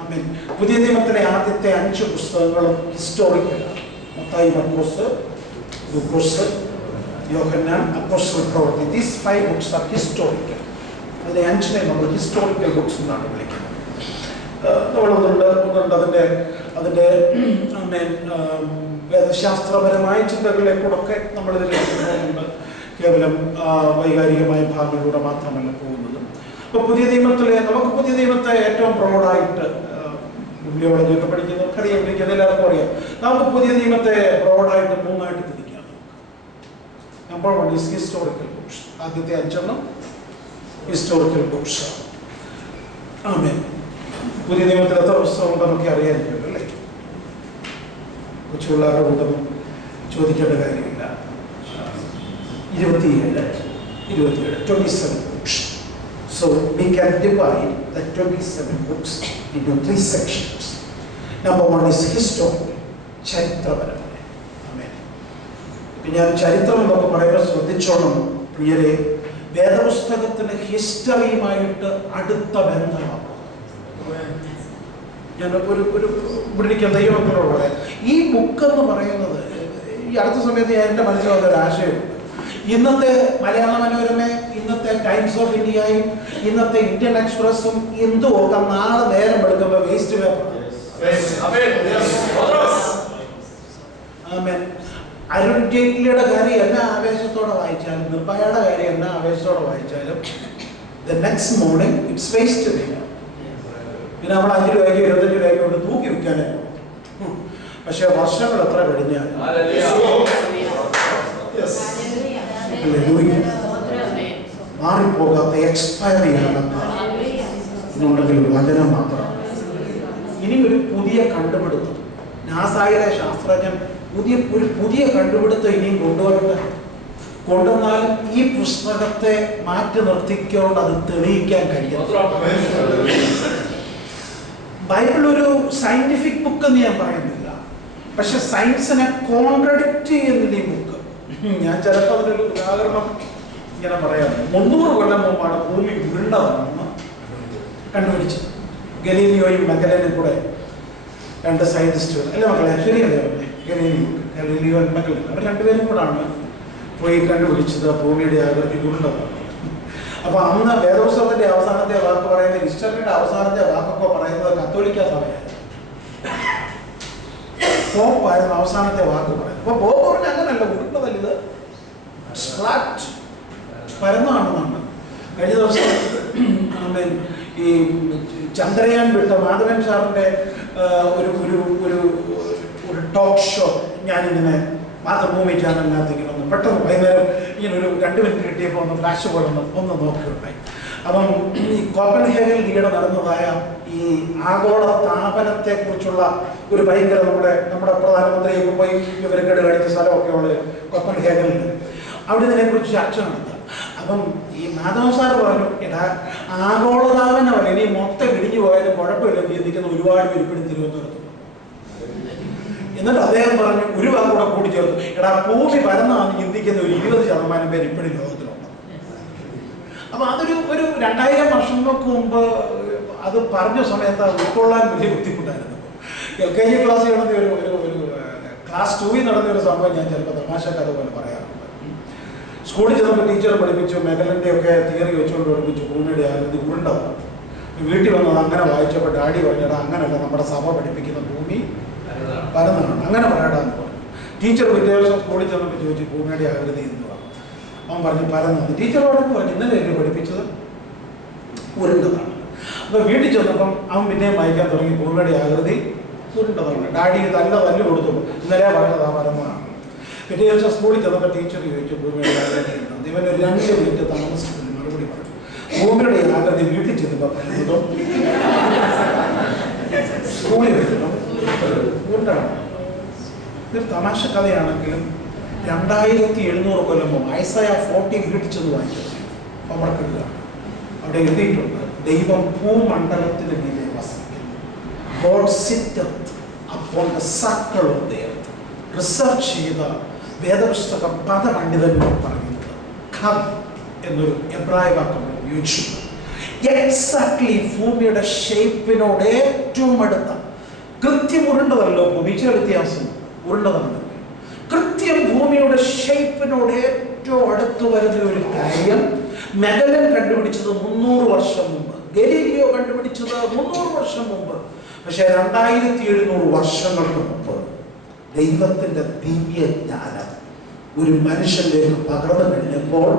Amen. പുതിയ നിയമത്തിലെ ആദ്യത്തെ 5 പുസ്തകങ്ങളും ഹിസ്റ്റോറിക്കലാണ്. മത്തായി, മർക്കോസ്, ലൂക്കോസ്, യോഹന്നാൻ, അപ്പോസ്തല പ്രവൃത്തി. These 5 books are historical. അതിലെ 5 നമ്മൾ ഹിസ്റ്റോറിക്കൽ ബുക്സ് എന്നാണ് വിളിക്കുന്നത്. നമ്മളതുകൊണ്ട് അതിൻ്റെ വേദശാസ്ത്രപരമായ ചിന്തകളിലേക്കൂടൊക്കെ നമ്മളിതിൽ പോകുന്നുണ്ട്. കേവലം വൈകാരികമായ ഭാഗങ്ങളിലൂടെ മാത്രമല്ല പോകുന്നത്. അപ്പോൾ പുതിയ നിയമത്തിലെ നമുക്ക് പുതിയ നിയമത്തെ ഏറ്റവും ബ്രോഡായിട്ട് ബിബ്ലിയോളജിയൊക്കെ പഠിക്കുന്നവർക്കറിയാം, പഠിക്കുന്നത് എല്ലാവർക്കും അറിയാം. നമുക്ക് പുതിയ നിയമത്തെ ബ്രോഡായിട്ട് 3ആയിട്ട് തിരിക്കാം. Number 1 is historical books. ആദ്യത്തെ 5 ഹിസ്റ്റോറിക്കൽ ബുക്സ്. ആമേൻ. പുതിയ നിയമത്തിൽ എത്ര പുസ്തകം നമുക്ക് അറിയാനില്ലല്ലോ അല്ലേ? കൊച്ചുപിള്ളേരുടെ കൂട്ടൊന്നും ചോദിക്കേണ്ട കാര്യമില്ല. 27 books. So we can divide the 27 books into 3 sections. Number 1 is historical, ചരിത്രപരമായ. ഞാൻ ചരിത്രം എന്നൊക്കെ പറയുമ്പോൾ ശ്രദ്ധിച്ചോണം പ്രിയരെ, വേദപുസ്തകത്തിന് ഹിസ്റ്ററിയുമായിട്ട് അടുത്ത ബന്ധമാണ്. ഞാൻ ഇവിടെ ദൈവങ്ങളോട് പറയാം, ഈ ബുക്ക് എന്ന് പറയുന്നത് ഈ അടുത്ത സമയത്ത് ഞാൻ എൻ്റെ മനസ്സിൽ വന്നൊരു ആശയമുണ്ട്. ഇന്നത്തെ മലയാള മനോരമ, ഇന്നത്തെ ടൈംസ് ഓഫ് ഇന്ത്യയും ഇന്നത്തെ ഇന്ത്യൻ എക്സ്പ്രസും എന്തും ഒക്കെ നാളെ നേരം എടുക്കുമ്പോൾ വേസ്റ്റ് പേപ്പർ. അരുൺ ജെയ്റ്റ്ലിയുടെ കാര്യം എന്നാ ആവേശത്തോടെ വായിച്ചാലും, നിർഭയയുടെ കാര്യം എന്നാ ആവേശത്തോടെ വായിച്ചാലും, the next morning it's waste paper. പിന്നെ നമ്മൾ 5 രൂപയ്ക്ക് 25 രൂപയ്ക്ക് കൊണ്ട് തൂക്കി വിൽക്കാനേ. പക്ഷെ വർഷങ്ങൾ എത്ര കഴിഞ്ഞാൽ മാറിപ്പോകാത്ത എക്സ്പയർ ചെയ്യാനുണ്ടെങ്കിൽ വചനം മാത്രമാണ്. ഇനി ഒരു പുതിയ കണ്ടുപിടുത്തം, നാസായിലെ ശാസ്ത്രജ്ഞൻ ഒരു പുതിയ കണ്ടുപിടുത്തം ഇനിയും കൊണ്ടുവന്നാൽ ഈ പുസ്തകത്തെ മാറ്റി നിർത്തിക്കൊണ്ട് അത് തെളിയിക്കാൻ കഴിയും. ബൈബിൾ ഒരു സയന്റിഫിക് ബുക്ക് എന്ന് ഞാൻ പറയുന്നില്ല, പക്ഷെ സയൻസിനെ കോൺട്രഡിക്റ്റ് ചെയ്യുന്നില്ല ഈ ബുക്ക്. ഞാൻ ചിലപ്പോൾ അതിനൊരു ഉദാഹരണം ഇങ്ങനെ പറയാം. 300 കൊല്ലം മുമ്പാണ് ഭൂമി ഉരുണ്ടതാണെന്ന് കണ്ടുപിടിച്ചത്. ഗലീലിയോയും മെഗലനും കൂടെ, 2 സയന്റിസ്റ്റുകൾ, അല്ല മക്കളെ ശരിയല്ലേ, ഗലീലിയോ മെഗലൻ, അവർ 2 പേരും കൂടാണ് പോയി കണ്ടുപിടിച്ചത് ഭൂമിയുടെ ആകൃതി ഉരുണ്ടതാണ്. അപ്പൊ അന്ന് വേദപുസ്തകത്തിന്റെ അവസാനത്തെ വാക്ക് പറയുന്നത്, ഹിസ്റ്ററിയുടെ അവസാനത്തെ വാക്കൊക്കെ പറയുന്നത് കത്തോലിക്ക സഭയായിരുന്നു. പോപ്പായിരുന്നു അവസാനത്തെ വാക്ക് പറയുന്നത്. അപ്പൊ പോപ്പ് പറഞ്ഞ അങ്ങനല്ല, ഉരുണ്ടതല്ല, ഇത് ഫ്ലാറ്റ് പരന്നാണെന്നാണ്. കഴിഞ്ഞ ദിവസം ഈ ചന്ദ്രയാൻ വിട്ട മാധവൻ സാറിന്റെ ഒരു ടോക്ക് ഷോ ഞാനിങ്ങനെ മാതൃഭൂമി ചാനലിനകത്ത് ഇങ്ങനെ ഒന്ന് പെട്ടെന്ന് വൈകുന്നേരം ഇങ്ങനെ ഒരു 2 മിനിറ്റ് കിട്ടിയപ്പോൾ ഒന്ന് ഫ്ലാഷ് പോലെ ഒന്ന് നോക്കിയിട്ടുണ്ടായി. അപ്പം ഈ കോപ്പൻഹേഗൻ ലീഡ് നടന്നതായ ഈ ആഗോള താപനത്തെ കുറിച്ചുള്ള ഒരു ഭയങ്കര നമ്മുടെ പ്രധാനമന്ത്രിയൊക്കെ പോയി വിവരക്കേട് കാണിച്ച സ്ഥലമൊക്കെ ഉള്ളത് കോപ്പൻഹേഗനിൽ. അവിടെ ഇതിനെക്കുറിച്ച് ചർച്ച നടത്തുക. അപ്പം ഈ മാധവൻ സാറ് പറഞ്ഞു, എടാ ആഗോളതാപനമല്ല, ഇനി മൊത്തം ഇടിഞ്ഞു പോയാലും കുഴപ്പമില്ലെന്ന് ചിന്തിക്കുന്ന ഒരുപാട് പേര് ഇപ്പോഴും തിരുവനന്തപുരത്ത്. എന്നിട്ട് അദ്ദേഹം പറഞ്ഞു, ഒരു വാക്കൂടെ കൂടിച്ചേർത്തു, എടാ ഭൂമി പരന്നാന്ന് ചിന്തിക്കുന്ന ഒരു 20% പേര് ഇപ്പോഴും ലോകത്തിലുണ്ട്. അപ്പൊ അതൊരു 2000 വർഷങ്ങൾക്ക് മുമ്പ് അത് പറഞ്ഞ സമയത്ത് ഉൾക്കൊള്ളാൻ വലിയ ബുദ്ധിമുട്ടായിരുന്നു. LKG ക്ലാസ്സിൽ നടന്ന ഒരു ക്ലാസ് 2 നടന്ന ഒരു സംഭവം ഞാൻ ചിലപ്പോൾ തമാശക്ക് അതുപോലെ പറയാറുണ്ട്. സ്കൂളിൽ ചെന്നപ്പോൾ ടീച്ചർ പഠിപ്പിച്ചു, മെഗലന്റെ ഒക്കെ തിയറി വെച്ചുകൊണ്ട് പഠിപ്പിച്ചു, ഭൂമിയുടെ ആകൃതി ഉരുണ്ടതാണ്. വീട്ടിൽ വന്നത് അങ്ങനെ വായിച്ചപ്പോൾ ഡാഡി പറഞ്ഞാൽ അങ്ങനെയല്ല, നമ്മുടെ സഭ പഠിപ്പിക്കുന്ന ഭൂമി പരന്നാണ്, അങ്ങനെ പറയടാന്ന് പറഞ്ഞു. ടീച്ചർ പിറ്റേ ദിവസം സ്കൂളിൽ ചെന്നപ്പോൾ ചോദിച്ചു, ഭൂമിയുടെ ആകൃതി എന്തുവാണ്? അവൻ പറഞ്ഞു പരന്നാണ്. ടീച്ചറോടൊക്കെ പറഞ്ഞു, ഇന്നലെ എന്നെ പഠിപ്പിച്ചത് ഉരുണ്ടതാണ്. അപ്പൊ വീട്ടിൽ ചെന്നപ്പം അവൻ പിന്നെയും വായിക്കാൻ തുടങ്ങി, ഭൂമിയുടെ ആകൃതി ഉരുണ്ടതാണ്. ഡാഡി തല്ല് കൊടുത്തു, ഇന്നലെ പറഞ്ഞത് ആ പരന്നാണ്. പിറ്റേ ദിവസം സ്കൂളിൽ ചെന്നപ്പോൾ ടീച്ചർ ചോദിച്ചു, ഭൂമിയുടെ ആകൃതി എന്താണ്? ഇവൻ ഒരു 2 മിനിറ്റ് താമസിച്ചിട്ട് മറുപടി പറഞ്ഞു, ഭൂമിയുടെ ആകൃതി വീട്ടിൽ ചെന്നപ്പോൾ പറയുന്നതോ സ്കൂളിൽ വരുന്നോ ഉരുണ്ടാണ്. ഇതൊരു തമാശ കഥയാണെങ്കിലും 2700 കൊല്ലം മുമ്പ് ഐസയ 40 വീട്ടിൽ ചെന്ന് വായിച്ചു അവർക്കില്ല. അവിടെ എഴുതിയിട്ടുണ്ട്, ദൈവം ഭൂമണ്ഡലത്തിന് മീതെ വസിക്കുന്നു. God sitteth upon the circle of the earth. Research ചെയ്ത വേദപുസ്തക പദപണ്ഡിതന്മാർ പറയുന്നത് ഖം എന്നൊരു എബ്രായ വാക്കാണ് ഉപയോഗിച്ചിട്ടുണ്ട്. എക്സാക്ട്ലി ഭൂമിയുടെ ഷേപ്പിനോട് ഏറ്റവും അടുത്ത, കൃത്യം ഉരുണ്ടതല്ലോ ഭൂമി, ചില വ്യത്യാസം ഉരുണ്ടതാണ്. കൃത്യം ഭൂമിയുടെ ഷേപ്പിനോട് ഏറ്റവും അടുത്ത് വരുന്ന ഒരു കാര്യം മെഗലൻ കണ്ടുപിടിച്ചത് 300 വർഷം മുമ്പ്, ഗലീലിയോ കണ്ടുപിടിച്ചത് 300 വർഷം മുമ്പ്. പക്ഷെ 2700 വർഷങ്ങൾക്ക് മുമ്പ് ദൈവത്തിന്റെ ദിവ്യജ്ഞാനം ഒരു മനുഷ്യനിലേക്ക് പകർന്നു കഴിഞ്ഞപ്പോൾ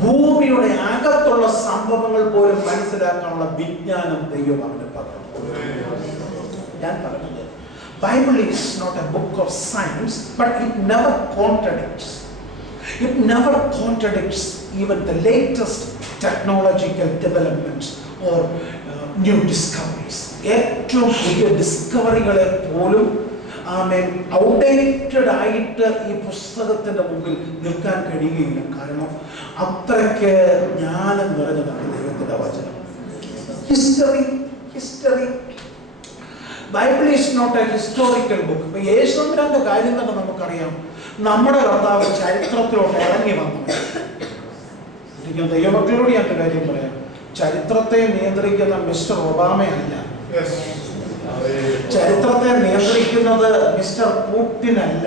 ഭൂമിയുടെ അകത്തുള്ള സംഭവങ്ങൾ പോലും മനസ്സിലാക്കാനുള്ള വിജ്ഞാനം ദൈവം അവന് പകർന്നു. ഞാൻ പറഞ്ഞത്, Bible is not a book of science, but it never contradicts. It never contradicts even the latest technological developments or new discoveries. ഏറ്റവും പുതിയ ഡിസ്കവറികളെ പോലും ഔട്ട്ഡേറ്റഡ് ആയിട്ട് ഈ പുസ്തകത്തിന്റെ മുമ്പിൽ നിൽക്കാൻ കഴിയുകയില്ല. കാരണം അത്രയ്ക്ക് ജ്ഞാനം നിറഞ്ഞതാണ് ദൈവത്തിന്റെ വചനം. History Bible is not a historical book. ഇപ്പൊ യേശുവിന്റെ കാര്യം തന്നെ നമുക്കറിയാം. നമ്മുടെ കർത്താവ് ചരിത്രത്തിലോട്ട് ഇറങ്ങി വന്നു. ദൈവമക്കളോട് ഞാൻ കാര്യം പറയാം, ചരിത്രത്തെ നിയന്ത്രിക്കുന്ന മിസ്റ്റർ ഒബാമയല്ല, ചരിത്രത്തെ നിയന്ത്രിക്കുന്നത് മിസ്റ്റർ പുടിനല്ല,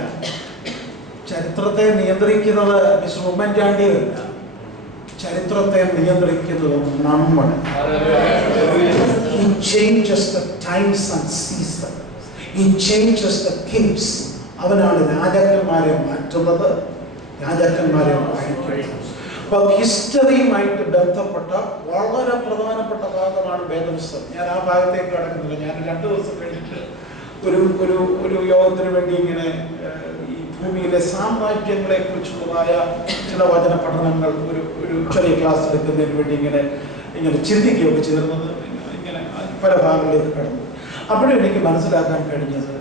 ചരിത്രത്തെ നിയന്ത്രിക്കുന്നത് മിസ്റ്റർ ഉമ്മൻചാണ്ടിയല്ല, ചരിത്രത്തെ നിയന്ത്രിക്കുന്നത് നമ്മൾ. He changes the times and seasons. He changes the kings. അവനാണ് രാജാക്കന്മാരെ മാറ്റുന്നത്, രാജാക്കന്മാരെ വാഴിക്കുന്നത്. അപ്പോൾ ഹിസ്റ്ററിയുമായിട്ട് ബന്ധപ്പെട്ട വളരെ പ്രധാനപ്പെട്ട ഭാഗമാണ് വേദപുസ്തകം. ഞാൻ ആ ഭാഗത്തേക്ക് കടക്കുന്നില്ല. ഞാൻ 2 ദിവസം കഴിഞ്ഞിട്ട് ഒരു യോഗത്തിന് വേണ്ടി ഇങ്ങനെ ഈ ഭൂമിയിലെ സാമ്രാജ്യങ്ങളെ കുറിച്ചുള്ളതായ ചില വചന പഠനങ്ങൾ ഒരു ചെറിയ ക്ലാസ് എടുക്കുന്നതിന് വേണ്ടി ഇങ്ങനെ ചിന്തിക്കുകയൊക്കെ ചെയ്തിരുന്നത്. ഇങ്ങനെ പല ഭാഗങ്ങളിലേക്ക് കടന്നു. അപ്പോഴും എനിക്ക് മനസ്സിലാക്കാൻ കഴിഞ്ഞത്,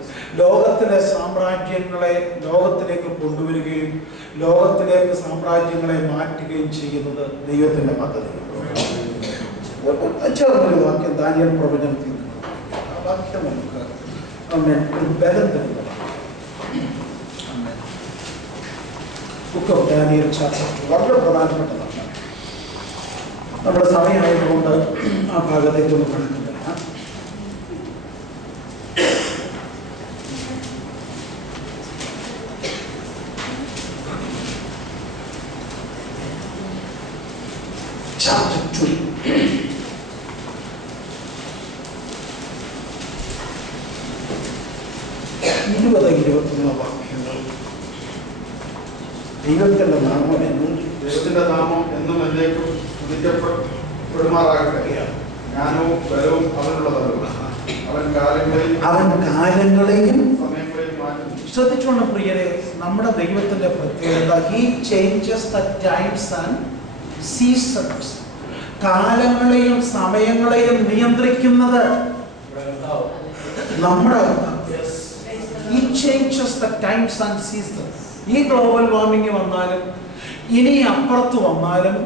ലോകത്തിലെ സാമ്രാജ്യങ്ങളെ ലോകത്തിലേക്ക് കൊണ്ടുവരികയും ലോകത്തിലേക്ക് സാമ്രാജ്യങ്ങളെ മാറ്റുകയും ചെയ്യുന്നത് ദൈവത്തിന്റെ പദ്ധതി. ചെറുതൊരു വാക്യം ദാനിയേൽ പ്രവചനത്തിൽ, ആ വാക്യം നമുക്ക് ഒരു ബലം തരുന്നതാണ്. ബുക്ക് ഓഫ് ഡാനിയേൽ ചാപ്റ്റർ വളരെ പ്രധാനപ്പെട്ടതാണ്. നമ്മുടെ സമയമായതുകൊണ്ട് ആ ഭാഗത്തേക്ക് ഒന്ന് കടക്കുന്നില്ല. Chapter 2. വാക്യങ്ങൾ. ദൈവത്തിന്റെ നാമം എന്നും ദൈവത്തിന്റെ നാമം എന്നും എന്നേക്കും സ്തുതിക്കപ്പെടുമാറാകട്ടെ. ജ്ഞാനവും ബലവും അവനുള്ളതല്ല. അവൻ കാലങ്ങളെയും സമയങ്ങളെയും മാറ്റുന്നു. ശ്രദ്ധിച്ചോണം പ്രിയരെ, നമ്മുടെ ദൈവത്തിന്റെ പ്രത്യേകത, He changes the times and seasons. കാലങ്ങളെയും സമയങ്ങളെയും നിയന്ത്രിക്കുന്നത് നമ്മുടെ He changes the times and seasons. ഈ ഗ്ലോബൽ വാർമിംഗ് വന്നാലും ഇനി അപ്പുറത്ത് വന്നാലും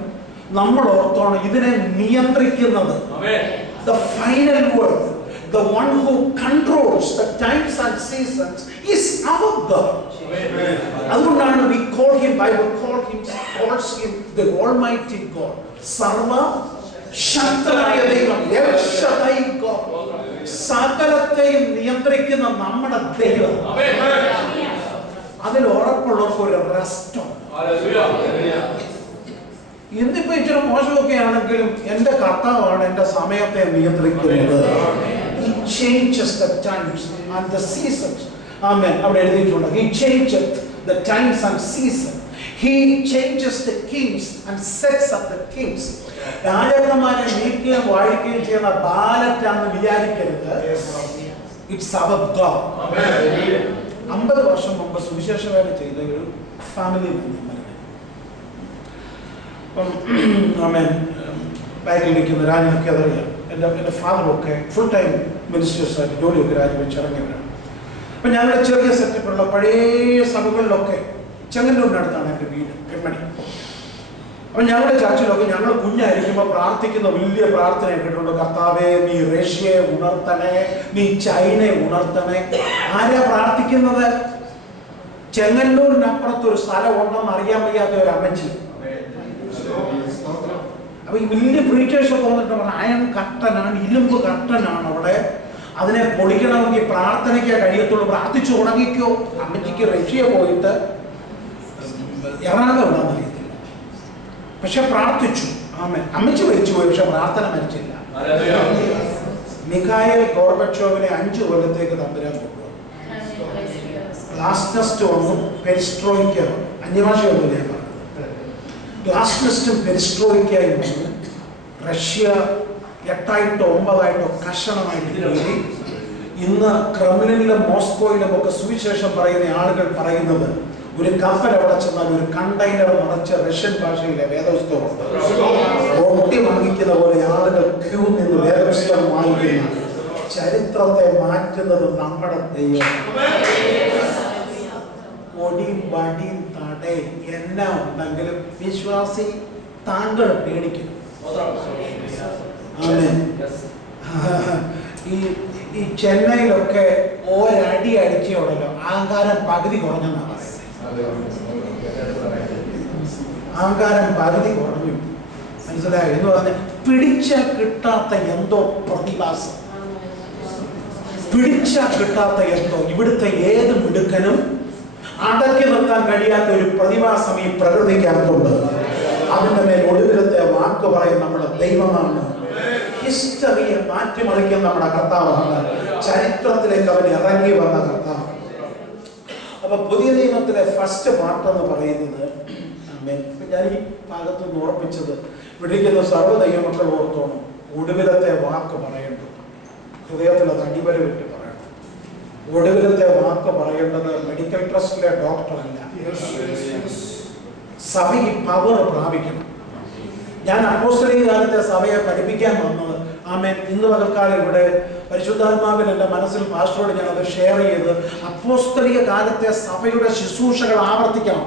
നമ്മൾ ഓർത്തോണം, ഇതിനെ നിയന്ത്രിക്കുന്നത് the final word, the one who controls the times and seasons is our God. അതുകൊണ്ടാണ് we call him, Bible calls him the Almighty God. സർവ ശക്തനായ ദൈവം, El Shaddai God. സകലത്തെയും നിയന്ത്രിക്കുന്ന നമ്മുടെ ദൈവം. അതിൽ ഉറപ്പുള്ളവർക്ക് ഒരു റെസ്റ്റോ. ഇന്നിപ്പോ ഇച്ചിരി മോശമൊക്കെ ആണെങ്കിലും എന്റെ കർത്താവാണ് എന്റെ സമയത്തെ നിയന്ത്രിക്കുന്നത്. He changes the times and the seasons. Amen. അവിടെ എഴുതിയിട്ടുണ്ട്, He changes the times and seasons. He changes the kings and sets up the kings. രാജാക്കന്മാരെ നീക്കുകയും വാഴിക്കുകയും ചെയ്യുന്ന ബാലറ്റാന്ന് വിചാരിക്കരുത്. It's our God. 50 വർഷം മുമ്പ് സുവിശേഷ വേല ചെയ്ത ഒരു ഫാമിലി ബാങ്കിൽ നിൽക്കുന്ന രാജ്യമൊക്കെ അതറിയാം. എൻ്റെ ഫാദറൊക്കെ ഫുൾ ടൈം മിനിസ്റ്റേഴ്സായിട്ട് ജോലിയൊക്കെ രാജിവെച്ച് ഇറങ്ങിയവരാണ്. അപ്പം ഞങ്ങളുടെ ചെറിയ സെറ്റപ്പുള്ള പഴയ സഭകളിലൊക്കെ ചെങ്ങന്നൂരിനടുത്താണ് എൻ്റെ വീട്, കെൺമണി. അപ്പം ഞങ്ങളുടെ ചർച്ചിലൊക്കെ ഞങ്ങൾ കുഞ്ഞായിരിക്കുമ്പോൾ പ്രാർത്ഥിക്കുന്ന വലിയ പ്രാർത്ഥന കേട്ടിട്ടുണ്ട്, കർത്താവേ നീ റഷ്യയെ ഉണർത്തണേ, നീ ചൈനയെ ഉണർത്തണേ. ആരാ പ്രാർത്ഥിക്കുന്നത്? ചെങ്ങന്നൂരിനപ്പുറത്തൊരു സ്ഥലം ഉണ്ടെന്ന് അറിയാൻ വയ്യാത്ത ഒരു അമ്മച്ചി. അപ്പൊ ഈ വലിയ ബ്രീറ്റേഴ്സൊക്കെ വന്നിട്ട് പറഞ്ഞാൽ അയൺ കട്ടനാണ്, ഇരുമ്പ് കട്ടനാണ് അവിടെ, അതിനെ പൊളിക്കണമെങ്കിൽ പ്രാർത്ഥനയ്ക്കേ കഴിയത്തുള്ളൂ, പ്രാർത്ഥിച്ചു ഉണങ്ങിക്കോ. അമ്മച്ചിക്ക് റഷ്യ പോയിട്ട് എറണാകുളം ഉണ്ടാകുന്നില്ല, പക്ഷെ പ്രാർത്ഥിച്ചു. അമ്മച്ചി മരിച്ചു പോയി, പക്ഷെ പ്രാർത്ഥന മരിച്ചില്ല. മിഖായേൽ ഗോർബച്ചോവിനെ 5 കൊല്ലത്തേക്ക് തമ്പുരാൻ കൊണ്ടുപോകും. ഗ്ലാസ്നസ്റ്റ് വന്നു, പെരിസ്ട്രോയിക്ക, അന്യഭാഷയൊന്നുമില്ല ഞാൻ പറഞ്ഞത്. ഗ്ലാസ്നസ്റ്റും പെരിസ്ട്രോയിക്കായി വന്നു. റഷ്യ 8ആയിട്ടോ 9ആയിട്ടോ കഷണമായിട്ട് കയറി. ഇന്ന് ക്രെംലിനിലും മോസ്കോയിലും ഒക്കെ സുവിശേഷം പറയുന്ന ആളുകൾ പറയുന്നത്, ഒരു കപ്പൽ അവിടെ ചെന്നാൽ ഒരു കണ്ടെയ്നർ നിറച്ച റഷ്യൻ ഭാഷയിലെ വേദപുസ്തകമുണ്ട്. റൊട്ടി വാങ്ങിക്കുന്ന പോലെ ആളുകൾ ക്യൂ നിന്ന് വേദപുസ്തകം വാങ്ങിക്കുന്ന. ചരിത്രത്തെ മാറ്റുന്നത് നമ്മുടെ ദൈവം. കൊടിയും വടിയും തടയും എല്ലാം ഉണ്ടെങ്കിലും വിശ്വാസി താങ്കൾ പേടിക്കും. ഈ ചെന്നൈയിലൊക്കെ ഒരടി അടിച്ചുള്ളല്ലോ അഹങ്കാരം പകുതി കുറഞ്ഞെന്നാണ് പറയുന്നത്. അഹങ്കാരം പകുതി കുറഞ്ഞു. മനസ്സിലായോ? എന്ന് പറഞ്ഞാൽ പിടിച്ചാൽ കിട്ടാത്ത എന്തോ പ്രതിഭാസം, പിടിച്ചാൽ കിട്ടാത്ത എന്തോ, ഇവിടുത്തെ ഏത് മിടുക്കനും അടക്കി നിർത്താൻ കഴിയാത്ത ഒരു പ്രതിഭാസം ഈ പ്രകൃതിക്കകത്തുണ്ട്. അതിന്റെ മേൽ ഒടുവിലത്തെ വാക്ക് പറയും നമ്മുടെ ദൈവമാണ്. ഹിസ്റ്ററിയെ മാറ്റിമറിക്കുന്ന നമ്മുടെ കർത്താവാണ്. ചരിത്രത്തിലേക്ക് അവൻ ഇറങ്ങി വന്ന കർത്താവ്. അപ്പൊ പുതിയ നിയമത്തിലെ ഫസ്റ്റ് പാർട്ട് എന്ന് പറയുന്നത്, ഞാൻ ഈ ഭാഗത്ത് നിന്ന് ഉറപ്പിച്ചത്, വിളിക്കുന്ന സർവ്വ ദൈവമക്കൾ ഓർത്തോണം, ഒടുവിലത്തെ വാക്ക് പറയേണ്ടത്. ഹൃദയത്തിൽ അത് അടിവര വിട്ട് പറയണം. ഒടുവിലത്തെ വാക്ക് പറയേണ്ടത് മെഡിക്കൽ ട്രസ്റ്റിലെ ഡോക്ടറല്ല, സഭ ഈ പവർ പ്രാപിക്കണം. ഞാൻ അപ്പോസ്തലിക കാലത്തെ സഭയെ പഠിപ്പിക്കാൻ വന്നത്, ആമേൻ, ഇന്ന് പകൽക്കാലം ഇവിടെ പരിശുദ്ധാത്മാവിൽ എൻ്റെ മനസ്സിൽ പാസ്റ്ററോട് ഞാനത് ഷെയർ ചെയ്ത്, അപ്പോസ്തലിക കാലത്തെ സഭയുടെ ശുശ്രൂഷകൾ ആവർത്തിക്കണം.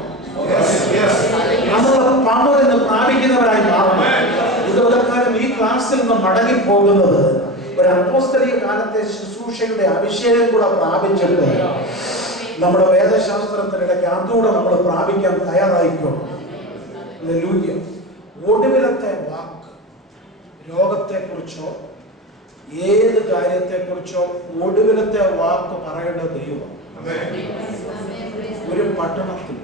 നമ്മൾ പവർ എന്ന് പ്രാപിക്കുന്നവരായി മാറണം. ഇന്ന് പകൽക്കാലം ഈ ക്ലാസ്സിൽ നിന്ന് മടങ്ങി പോകുന്നത് ഒരു അപ്പോസ്തലിക കാലത്തെ ശുശ്രൂഷയുടെ അഭിഷേകം കൂടെ പ്രാപിച്ചിട്ട് നമ്മുടെ വേദശാസ്ത്രത്തിനിടയ്ക്ക് അതുകൂടെ നമ്മൾ പ്രാപിക്കാൻ തയ്യാറായിക്കോളും. ഒടുവിലത്തെ വാക്ക്, രോഗത്തെക്കുറിച്ചോ ഏത് കാര്യത്തെക്കുറിച്ചോ ഒടുവിലത്തെ വാക്ക് പറയേണ്ട ദൈവം. ഒരു പട്ടണത്തിൽ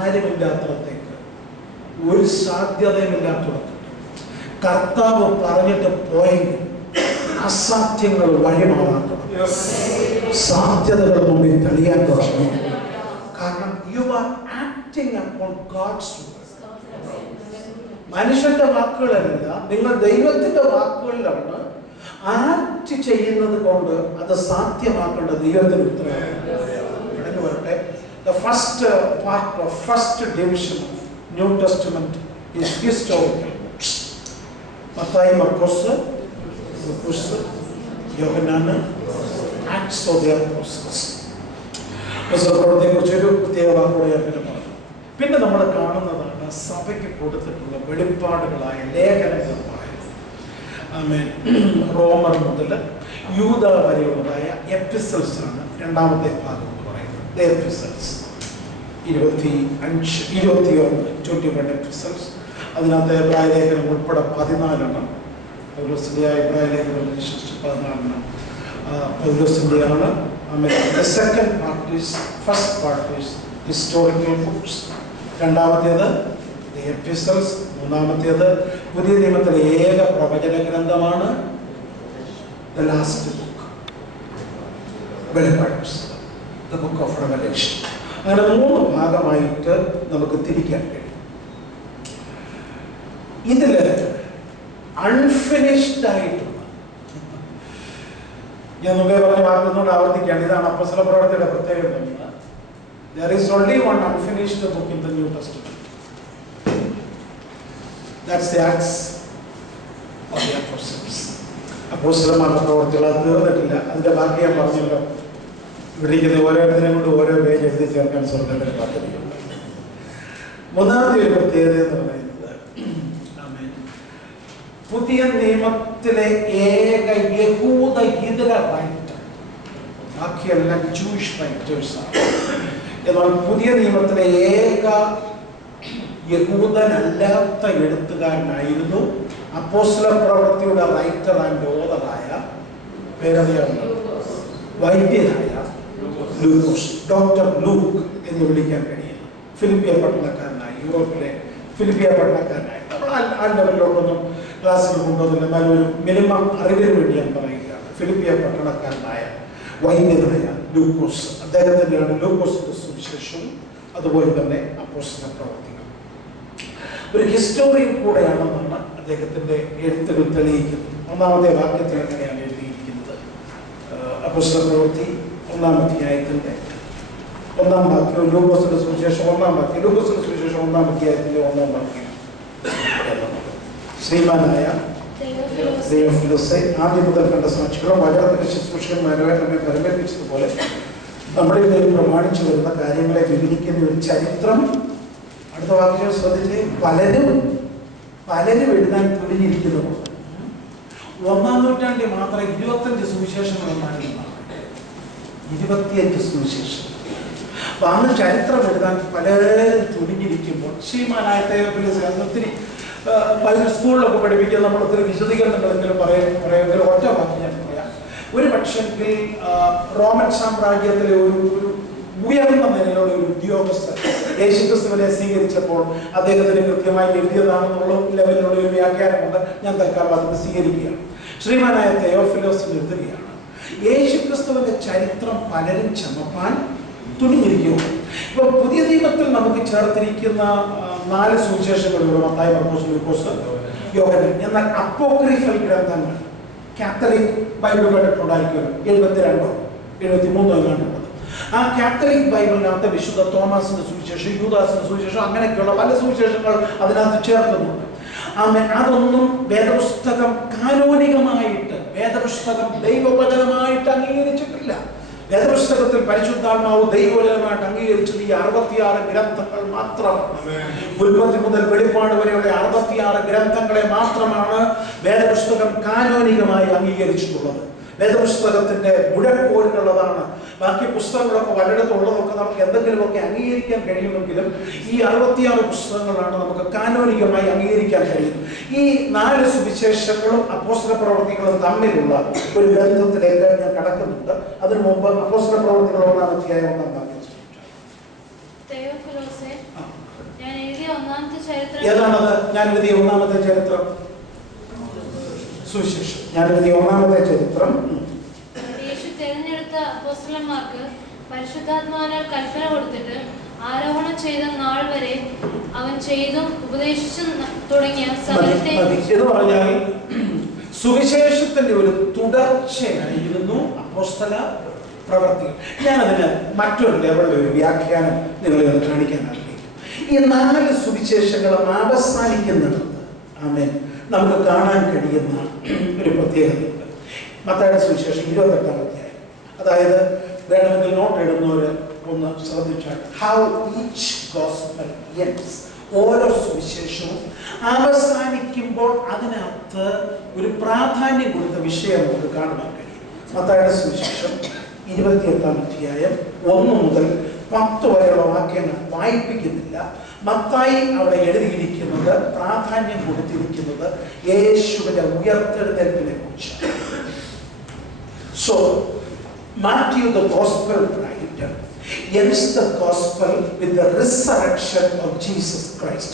ആരുമില്ലാത്തടത്തേക്ക്, ഒരു സാധ്യതയുമില്ലാത്തടത്ത് കർത്താവ് പറഞ്ഞിട്ട് പോയെങ്കിൽ അസാധ്യങ്ങൾ വഴിമാറാക്കണം, സാധ്യതകൾ മുമ്പിൽ തെളിയാൻ തുടങ്ങും. കാരണം you are acting upon God's word. മനുഷ്യന്റെ വാക്കുകളല്ല, നിങ്ങൾ ദൈവത്തിന്റെ വാക്കുകളിലാണ് ആക്ട് ചെയ്യുന്നത് കൊണ്ട് അത് സാധ്യമാക്കേണ്ട ദൈവത്തിന്റെ ഉത്തരവാദിത്വം. വരട്ടെ, the first part of first division of New Testament is historical books. Mathai, Markose, Lukose, Yohannan, Acts of the Apostles. പ്രവൃത്തിയെക്കുറിച്ച് ഒരു പ്രത്യേക വാക്കുകൂടെ ഞാൻ പിന്നെ പറഞ്ഞു. പിന്നെ നമ്മൾ കാണുന്നതാണ് സഭയ്ക്ക് കൊടുത്തിട്ടുള്ള വെളിപ്പാടുകളായ ലേഖനങ്ങളായ, ആമേൻ, റോമർ മുതൽ യൂദ വരെയുള്ളതായ എപ്പിസൽസ് ആണ് രണ്ടാമത്തെ ഭാഗം എന്ന് പറയുന്നത്. Epistles 21 epistles. അതിനകത്ത് എബ്രായ ലേഖനം ഉൾപ്പെടെ 14 പൗലോസിന്റെ എബ്രായ ലേഖനം വിശിഷ്ട 14 പൗലോസിന്റെയാണ്. The second part is, first part is historical books. രണ്ടാമത്തേത് the epistles. മൂന്നാമത്തേത് പുതിയ നിയമത്തിലെ ഏക പ്രവചന ഗ്രന്ഥമാണ് the last book, വെളിപ്പാട് പുസ്തകം, the book of Revelation. അങ്ങനെ 3 ഭാഗമായിട്ട് നമുക്ക് തിരിക്കാൻ കഴിയും. ഇതില് അൺഫിനിഷ്ഡ് ആയിട്ടുള്ള, ഞാൻ മുമ്പേ പറഞ്ഞ വാക്കുകളോട് ആവർത്തിക്കുകയാണ്, ഇതാണ് അപ്പോസ്തല പ്രവൃത്തിയുടെ പ്രത്യേകത. There is only one unfinished book in the New Testament. That's the Acts of the Apostles. അപ്പോസ്തലന്മാരുടെ പ്രവൃത്തികൾ അത് തീർന്നിട്ടില്ല. അതിന്റെ ബാക്കി ഞാൻ പറഞ്ഞല്ലോ. ഇവിടെ ഓരോരുത്തരെയും കൊണ്ട് ഓരോ പേജ് എഴുതി ചേർക്കാൻ സ്വർഗ്ഗത്തിൽ പദ്ധതിയുണ്ട്. മൂന്നാമത്തെ ഒരു പ്രത്യേകത എന്ന് പറയുന്നത്, പുതിയ നിയമത്തിലെ ഏക യഹൂദ ഇതര റൈറ്റർ, ബാക്കിയെല്ലാം ജൂയിഷ് റൈറ്റേഴ്സ് ആണ്. എന്നാൽ പുതിയ നിയമത്തിലെ ഏക യഹൂദനല്ലാത്ത എഴുത്തുകാരനായിരുന്നു അപ്പോസ്തല പ്രവൃത്തിയുടെ റൈറ്റർ ആൻഡ് ഓതറായ, പേരറിയാവുന്ന വൈദ്യനായ ലൂക്കോസ്, ഡോക്ടർ ലൂക്ക് എന്ന് വിളിക്കാൻ കഴിയുന്ന ഫിലിപ്പിയ പട്ടണക്കാരനായ, യൂറോപ്പിലെ ഫിലിപ്പിയ പട്ടണക്കാരനായ, ആ ലെവലിലോട്ടൊന്നും ക്ലാസ്സിൽ കൊണ്ടുവന്നില്ല, എന്നാലും ഒരു മിനിമം അറിവിന് വേണ്ടി ഞാൻ പറയുകയാണ്. ഫിലിപ്പിയ പട്ടണക്കാരനായ വൈദ്യനായ ലൂക്കോസ്, അദ്ദേഹത്തിൻ്റെയാണ് ലൂക്കോസിന്റെ സുവിശേഷവും അതുപോലെ തന്നെ അപ്പോസ്തല പ്രവൃത്തികൾ. ഒരു ഹിസ്റ്റോറിയൻ കൂടെയാണെന്നാണ് അദ്ദേഹത്തിന്റെ എഴുത്തുകൾ തെളിയിക്കുന്നത്. ഒന്നാമത്തെ വാക്യത്തിൽ എങ്ങനെയാണ് എഴുതിയിരിക്കുന്നത്? അപ്പോസ്തല പ്രവൃത്തി 1-ാം അധ്യായത്തിന്റെ 1-ാം വാക്യം, ലൂക്കോസിന്റെ സുവിശേഷം 1-ാം വാക്യം, ലൂക്കോസിന്റെ സുവിശേഷം 1-ാം അധ്യായത്തിന്റെ 1-ാം വാക്യം. ശ്രീമാനായ ദൈവഫിലോസേ, ആദ്യം മുതൽ കണ്ട സാക്ഷികളും വചനത്തിന്റെ ശുശ്രൂഷകന്മാരുമായി നമ്മെ പരിമേൽപ്പിച്ചതുപോലെ നമ്മുടെ ഇടയിൽ പ്രമാണിച്ചു വരുന്ന കാര്യങ്ങളെ വിവരിക്കുന്ന ഒരു ചരിത്രം. അടുത്ത വാക്യം ശ്രദ്ധിച്ച്, പലരും എഴുതാൻ തുനിഞ്ഞിരിക്കുന്നുണ്ട്. 1-ാം നൂറ്റാണ്ടിൽ മാത്രം 25 സുവിശേഷങ്ങൾ ഉണ്ടായിരുന്നതാണ്. 25 സുവിശേഷം. അപ്പൊ അന്ന് ചരിത്രം എഴുതാൻ പലരും തുനിഞ്ഞിരിക്കുമ്പോൾ ശ്രീമാനായ തേയോഫിലസ് ഒത്തിരി സ്കൂളിലൊക്കെ പഠിപ്പിക്കാൻ നമ്മൾ ഒത്തിരി വിശദീകരണങ്ങളെങ്കിലും പറയുമെങ്കിലും ഒറ്റ വാക്ക് ഞാൻ പറയാം. ഒരു പക്ഷെങ്കിൽ റോമൻ സാമ്രാജ്യത്തിലെ ഒരു ഉയർന്ന നിലയിലുള്ള ഒരു ഉദ്യോഗസ്ഥൻ യേശുക്രിസ്തുവിനെ സ്വീകരിച്ചപ്പോൾ അദ്ദേഹത്തിന് കൃത്യമായി എഴുതിയതാണെന്നുള്ള ലെവലിലുള്ള ഒരു വ്യാഖ്യാനമുണ്ട്. ഞാൻ തൽക്കാലം അത് സ്വീകരിക്കുകയാണ്. ശ്രീമാനായ തെയോഫിലോസ് എഴുതുകയാണ്, യേശുക്രിസ്തുവിന്റെ ചരിത്രം പലരും ചമപ്പാൻ തുനിഞ്ഞിരിക്കുന്നു. ഇപ്പൊ പുതിയ നിയമത്തിൽ നമുക്ക് ചേർത്തിരിക്കുന്ന 4 സുവിശേഷങ്ങളുണ്ട്: മത്തായി, മർക്കോസ്, ലൂക്കോസ്, യോഹന്നാൻ. എന്നാൽ അപ്പോക്രിഫൽ ഗ്രന്ഥങ്ങൾ കാത്തലിക് ബൈബിൾ കേട്ടിട്ടുണ്ടായിരിക്കുമല്ലോ, 72 73 എങ്ങാണ്ടുള്ളത്. ആ കാത്തലിക് ബൈബിളിനകത്ത് വിശുദ്ധ തോമസിന്റെ സുവിശേഷം, യൂദാസിന്റെ സുവിശേഷം, അങ്ങനെയൊക്കെയുള്ള പല സുവിശേഷങ്ങൾ അതിനകത്ത് ചേർക്കുന്നുണ്ട്. അതൊന്നും വേദപുസ്തകം കാനോനികമായിട്ട്, വേദപുസ്തകം ദൈവവചനമായിട്ട് അംഗീകരിച്ചിട്ടില്ല. വേദപുസ്തകത്തിൽ പരിശുദ്ധാത്മാവ് ദൈവവചനമായിട്ട് അംഗീകരിച്ചത് ഈ 66 ഗ്രന്ഥങ്ങൾ മാത്രമാണ്. ഉൽപ്പത്തി മുതൽ വെളിപ്പാട് വരെയുള്ള 66 ഗ്രന്ഥങ്ങളെ മാത്രമാണ് വേദപുസ്തകം കാനോനികമായി അംഗീകരിച്ചിട്ടുള്ളത്. വേദപുസ്തകത്തിന്റെ മുഴക്കോലുള്ളതാണ്. ബാക്കി പുസ്തകങ്ങളൊക്കെ പലയിടത്തുള്ളതൊക്കെ നമുക്ക് എന്തെങ്കിലുമൊക്കെ അംഗീകരിക്കാൻ കഴിയുമെങ്കിലും ഈ 66 പുസ്തകങ്ങളാണ് നമുക്ക് കാനോനികമായി അംഗീകരിക്കാൻ കഴിയുന്നത്. ഈ 4 സുവിശേഷങ്ങളും അപ്പോസ്തല പ്രവർത്തികളും തമ്മിലുള്ള ഒരു ഗ്രന്ഥത്തിലേക്ക് ഞാൻ കടക്കുന്നുണ്ട്. അതിനു മുമ്പ് അപ്പോസ്തല പ്രവർത്തികൾ 1-ാം അധ്യായം 1-ാം വാക്യം. ഏതാണത്? ഞാൻ എഴുതിയ 1-ാമത്തെ ചരിത്രം സുവിശേഷം. ഞാൻ എഴുതിയ 1-ാമത്തെ ചരിത്രം. യേശു തിരഞ്ഞെടുത്ത അപ്പോസ്തലന്മാർക്ക് പരിശുദ്ധാത്മാവിനാൽ കൽപ്പന കൊടുത്തിട്ട് ആരോഹണം ചെയ്ത നാൾ വരെ അവൻ ചെയ്തും ഉപദേശിച്ചും തുടങ്ങിയ സകലത്തെ എന്ന് പറഞ്ഞാൽ സുവിശേഷത്തിന്റെ ഒരു തുടർച്ചയായിരുന്നു അപ്പോസ്തല പ്രവർത്തികൾ. ഞാനതിന് മറ്റൊരു ലെവലിൽ ഒരു വ്യാഖ്യാനം നിങ്ങളെ ഒന്ന് കാണിക്കാൻ ആഗ്രഹിക്കും. ഈ 4 സുവിശേഷങ്ങളും അവസാനിക്കുന്നിടത്ത് ആമേൻ നമുക്ക് കാണാൻ കഴിയുന്ന ഒരു പ്രത്യേകതയുണ്ട്. മത്തായിയുടെ സുവിശേഷം 28-ാം അധ്യായം. അതായത് വേണമെങ്കിൽ നോട്ട് ഇടുന്നവര് ഒന്ന് ശ്രദ്ധിച്ചാൽ, ഹൗ ഈച്ച് ഗോസ്പൽ എൻഡ്സ്, ഓരോ സുവിശേഷവും അവസാനിക്കുമ്പോൾ അതിനകത്ത് ഒരു പ്രാധാന്യം കൊടുത്ത വിഷയം നമുക്ക് കാണുവാൻ കഴിയും. മത്തായിയുടെ സുവിശേഷം 28-ാം അധ്യായം 1 മുതൽ 10 വരെയുള്ള വാക്യങ്ങൾ വായിപ്പിക്കുന്നില്ല. മത്തായി അവിടെ എഴുതിയിരിക്കുന്നത്, പ്രാധാന്യം കൊടുത്തിരിക്കുന്നത് യേശുവിന്റെ ഉയർത്തെഴുന്നേൽപ്പിനെ കുറിച്ചാണ്. So Matthew, the gospel writer, ends the gospel with the resurrection of Jesus Christ.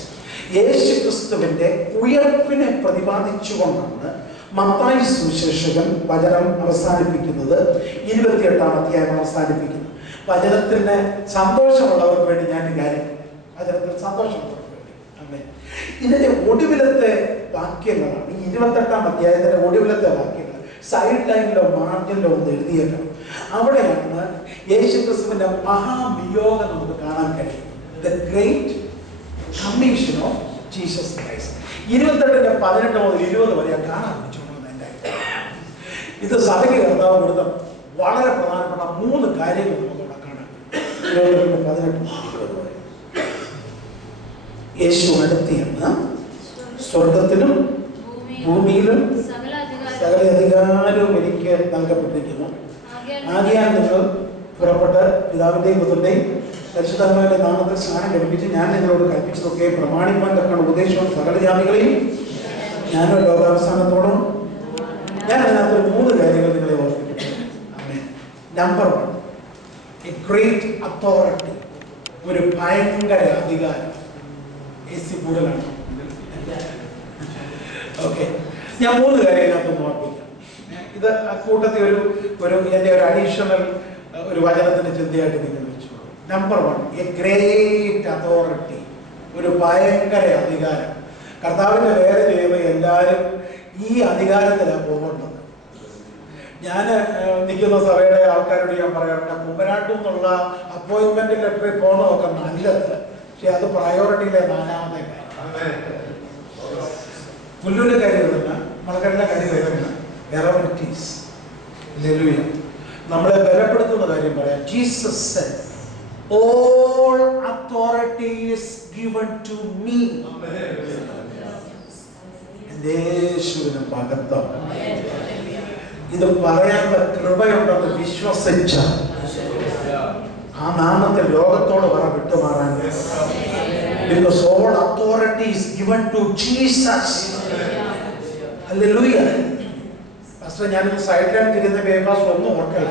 യേശു ക്രിസ്തുവിന്റെ ഉയർപ്പിനെ പ്രതിപാദിച്ചുകൊണ്ടാണ് മത്തായി സുവിശേഷകൻ വചനം അവസാനിപ്പിക്കുന്നത്. 28-ാം അധ്യായം അവസാനിപ്പിക്കുന്നത്. വചനത്തിന് സന്തോഷമുള്ളവർക്ക് വേണ്ടി ഞാൻ കാര്യം, വചനത്തിൽ സന്തോഷമുള്ളവർക്ക് വേണ്ടി. അമ്മേ, ഇതിന്റെ ഒടുവിലത്തെ വാക്യങ്ങളാണ് ഈ 28-ാം അധ്യായത്തിന്റെ ഒടുവിലത്തെ വാക്യങ്ങൾ. സൈഡ് ലൈനിലോ മാർജിനിലോ ഒന്ന് എഴുതിയേക്കണം. അവിടെയാണ് യേശുക്രിസ്തുവിന്റെ മഹാവിയോഗം നമുക്ക് കാണാൻ കഴിയും. The great commission of Jesus Christ. 28-ന്റെ 18 മുതൽ 20 വരെ കാണാൻ പറ്റുമെന്ന്. ഇത് സഭയ്ക്ക് കർത്താവ് കൊടുത്ത വളരെ പ്രധാനപ്പെട്ട 3 കാര്യങ്ങൾ നമുക്കവിടെ കാണാം. 18 മുതൽ 20 വരെ യേശു അടുത്തിയെന്ന് സ്വർഗത്തിലും ഭൂമിയിലും സകല അധികാരവും എനിക്ക് നൽകപ്പെട്ടിരിക്കുന്നു. ആകയാൽ നിങ്ങൾ പുറപ്പെട്ട് പിതാവിന്റെയും പുത്രന്റെയും പരിശുദ്ധാത്മാവിന്റെ നാമത്തിൽ സ്നാനം കഴിപ്പിച്ച് ഞാൻ നിങ്ങളോട് കൽപ്പിച്ചതൊക്കെ പ്രമാണിപ്പാൻ തക്കാണ് ഉപദേശവും സകല ജാതികളെയും ഞാനോ ലോകാവസാനത്തോടും. ഞാൻ അതിനകത്ത് 3 കാര്യങ്ങൾ നിങ്ങളെ ഓർമ്മിപ്പിക്കുന്നു. നമ്പർ 1, എ ഗ്രേറ്റ് അതോറിറ്റി, ഒരു ഭയങ്കര അധികാരം. AC കൂടുതലാണ്. ഓക്കെ, ഞാൻ 3 കാര്യങ്ങളൊക്കെ ഓർമ്മിക്കാം. ഇത് കൂട്ടത്തിൽ എൻ്റെ ഒരു അഡീഷണൽ ഒരു വചനത്തിന്റെ ചിന്തയായിട്ട് നിങ്ങൾ വെച്ചോളൂ. നമ്പർ 1, എ ഗ്രേറ്റ് അതോറിറ്റി, ഒരു ഭയങ്കര അധികാരം. കർത്താവിന്റെ വേറെ ചെയ്യുന്ന എല്ലാവരും ഈ അധികാരത്തിലാണ് പോകേണ്ടത്. ഞാൻ നിൽക്കുന്ന സഭയുടെ ആൾക്കാരോട് ഞാൻ പറയാറുണ്ട്, കുമ്പനാട്ടിൽ നിന്നുള്ള അപ്പോയിന്റ്മെന്റ് ലെറ്ററിൽ പോകുന്നതൊക്കെ നല്ലത്, പക്ഷെ അത് പ്രയോറിറ്റിയിലെ 4ാമത്തെ കാര്യം. പുല്ലൂരിന്റെ കാര്യം വരുന്ന, മണക്കരയുടെ കാര്യം വരുന്ന ഗാരന്റീസ്. ഹല്ലേലൂയ. നമ്മളെ ബലപ്പെടുത്തുന്ന കാര്യം പറയാം. Jesus said, all authority is given to me. യേശുവിന് മഹത്വം. ഇത് പറയാനുള്ള കൃപയുണ്ടെന്ന് വിശ്വസിച്ച ആ നാമത്തെ ലോകത്തോട് പറ വിട്ടുമാറാൻ. Because all authority is given to Jesus. Hallelujah. Pastor, ഞാനൊന്ന് സൈഡിലാണ് തിരുന്ന പേപ്പാസ് ഒന്നും ഓർക്കല്ല,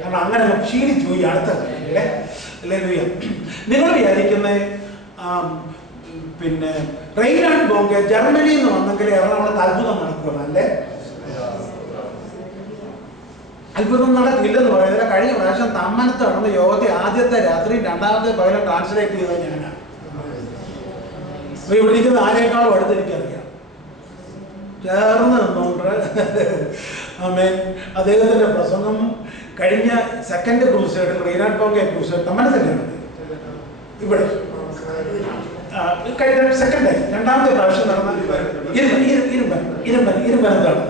കാരണം അങ്ങനെ ശീലിച്ചു പോയി. അടുത്ത കാര്യമല്ലേ. ഹല്ലേലൂയ. നിങ്ങൾ വിചാരിക്കുന്ന പിന്നെ റെയ്നാഡ് ബോങ്കെ ജർമ്മനിയിൽ നിന്ന് വന്നെങ്കിൽ എറണാകുളത്ത് അത്ഭുതം നടക്കുകയാണ് അല്ലേ? അത്ഭുതം നടക്കില്ലെന്ന് പറയുന്നത്. കഴിഞ്ഞ പ്രാവശ്യം തമ്മനത്ത് നടന്ന യോഗത്തെ ആദ്യത്തെ രാത്രി രണ്ടാമത്തെ പകരം ട്രാൻസ്ലേറ്റ് ചെയ്തത് ഞാനാണ്. ഇവിടെ ഇരിക്കുന്ന ആരെക്കാളും അടുത്തെനിക്കറിയാം. ചേർന്ന് നിന്നുകൊണ്ട് ആമേൻ അദ്ദേഹത്തിന്റെ പ്രസംഗം കഴിഞ്ഞ സെക്കൻഡ് ക്രൂസൈഡ്, റെയ്നാഡ് ബോങ്കെ ക്രൂസൈഡ് തമ്മനത്തിലാണ് ഇവിടെ സെക്കൻഡ് രണ്ടാമത്തെ പ്രാവശ്യം നടന്ന ഇരുമ്പനത്താണ്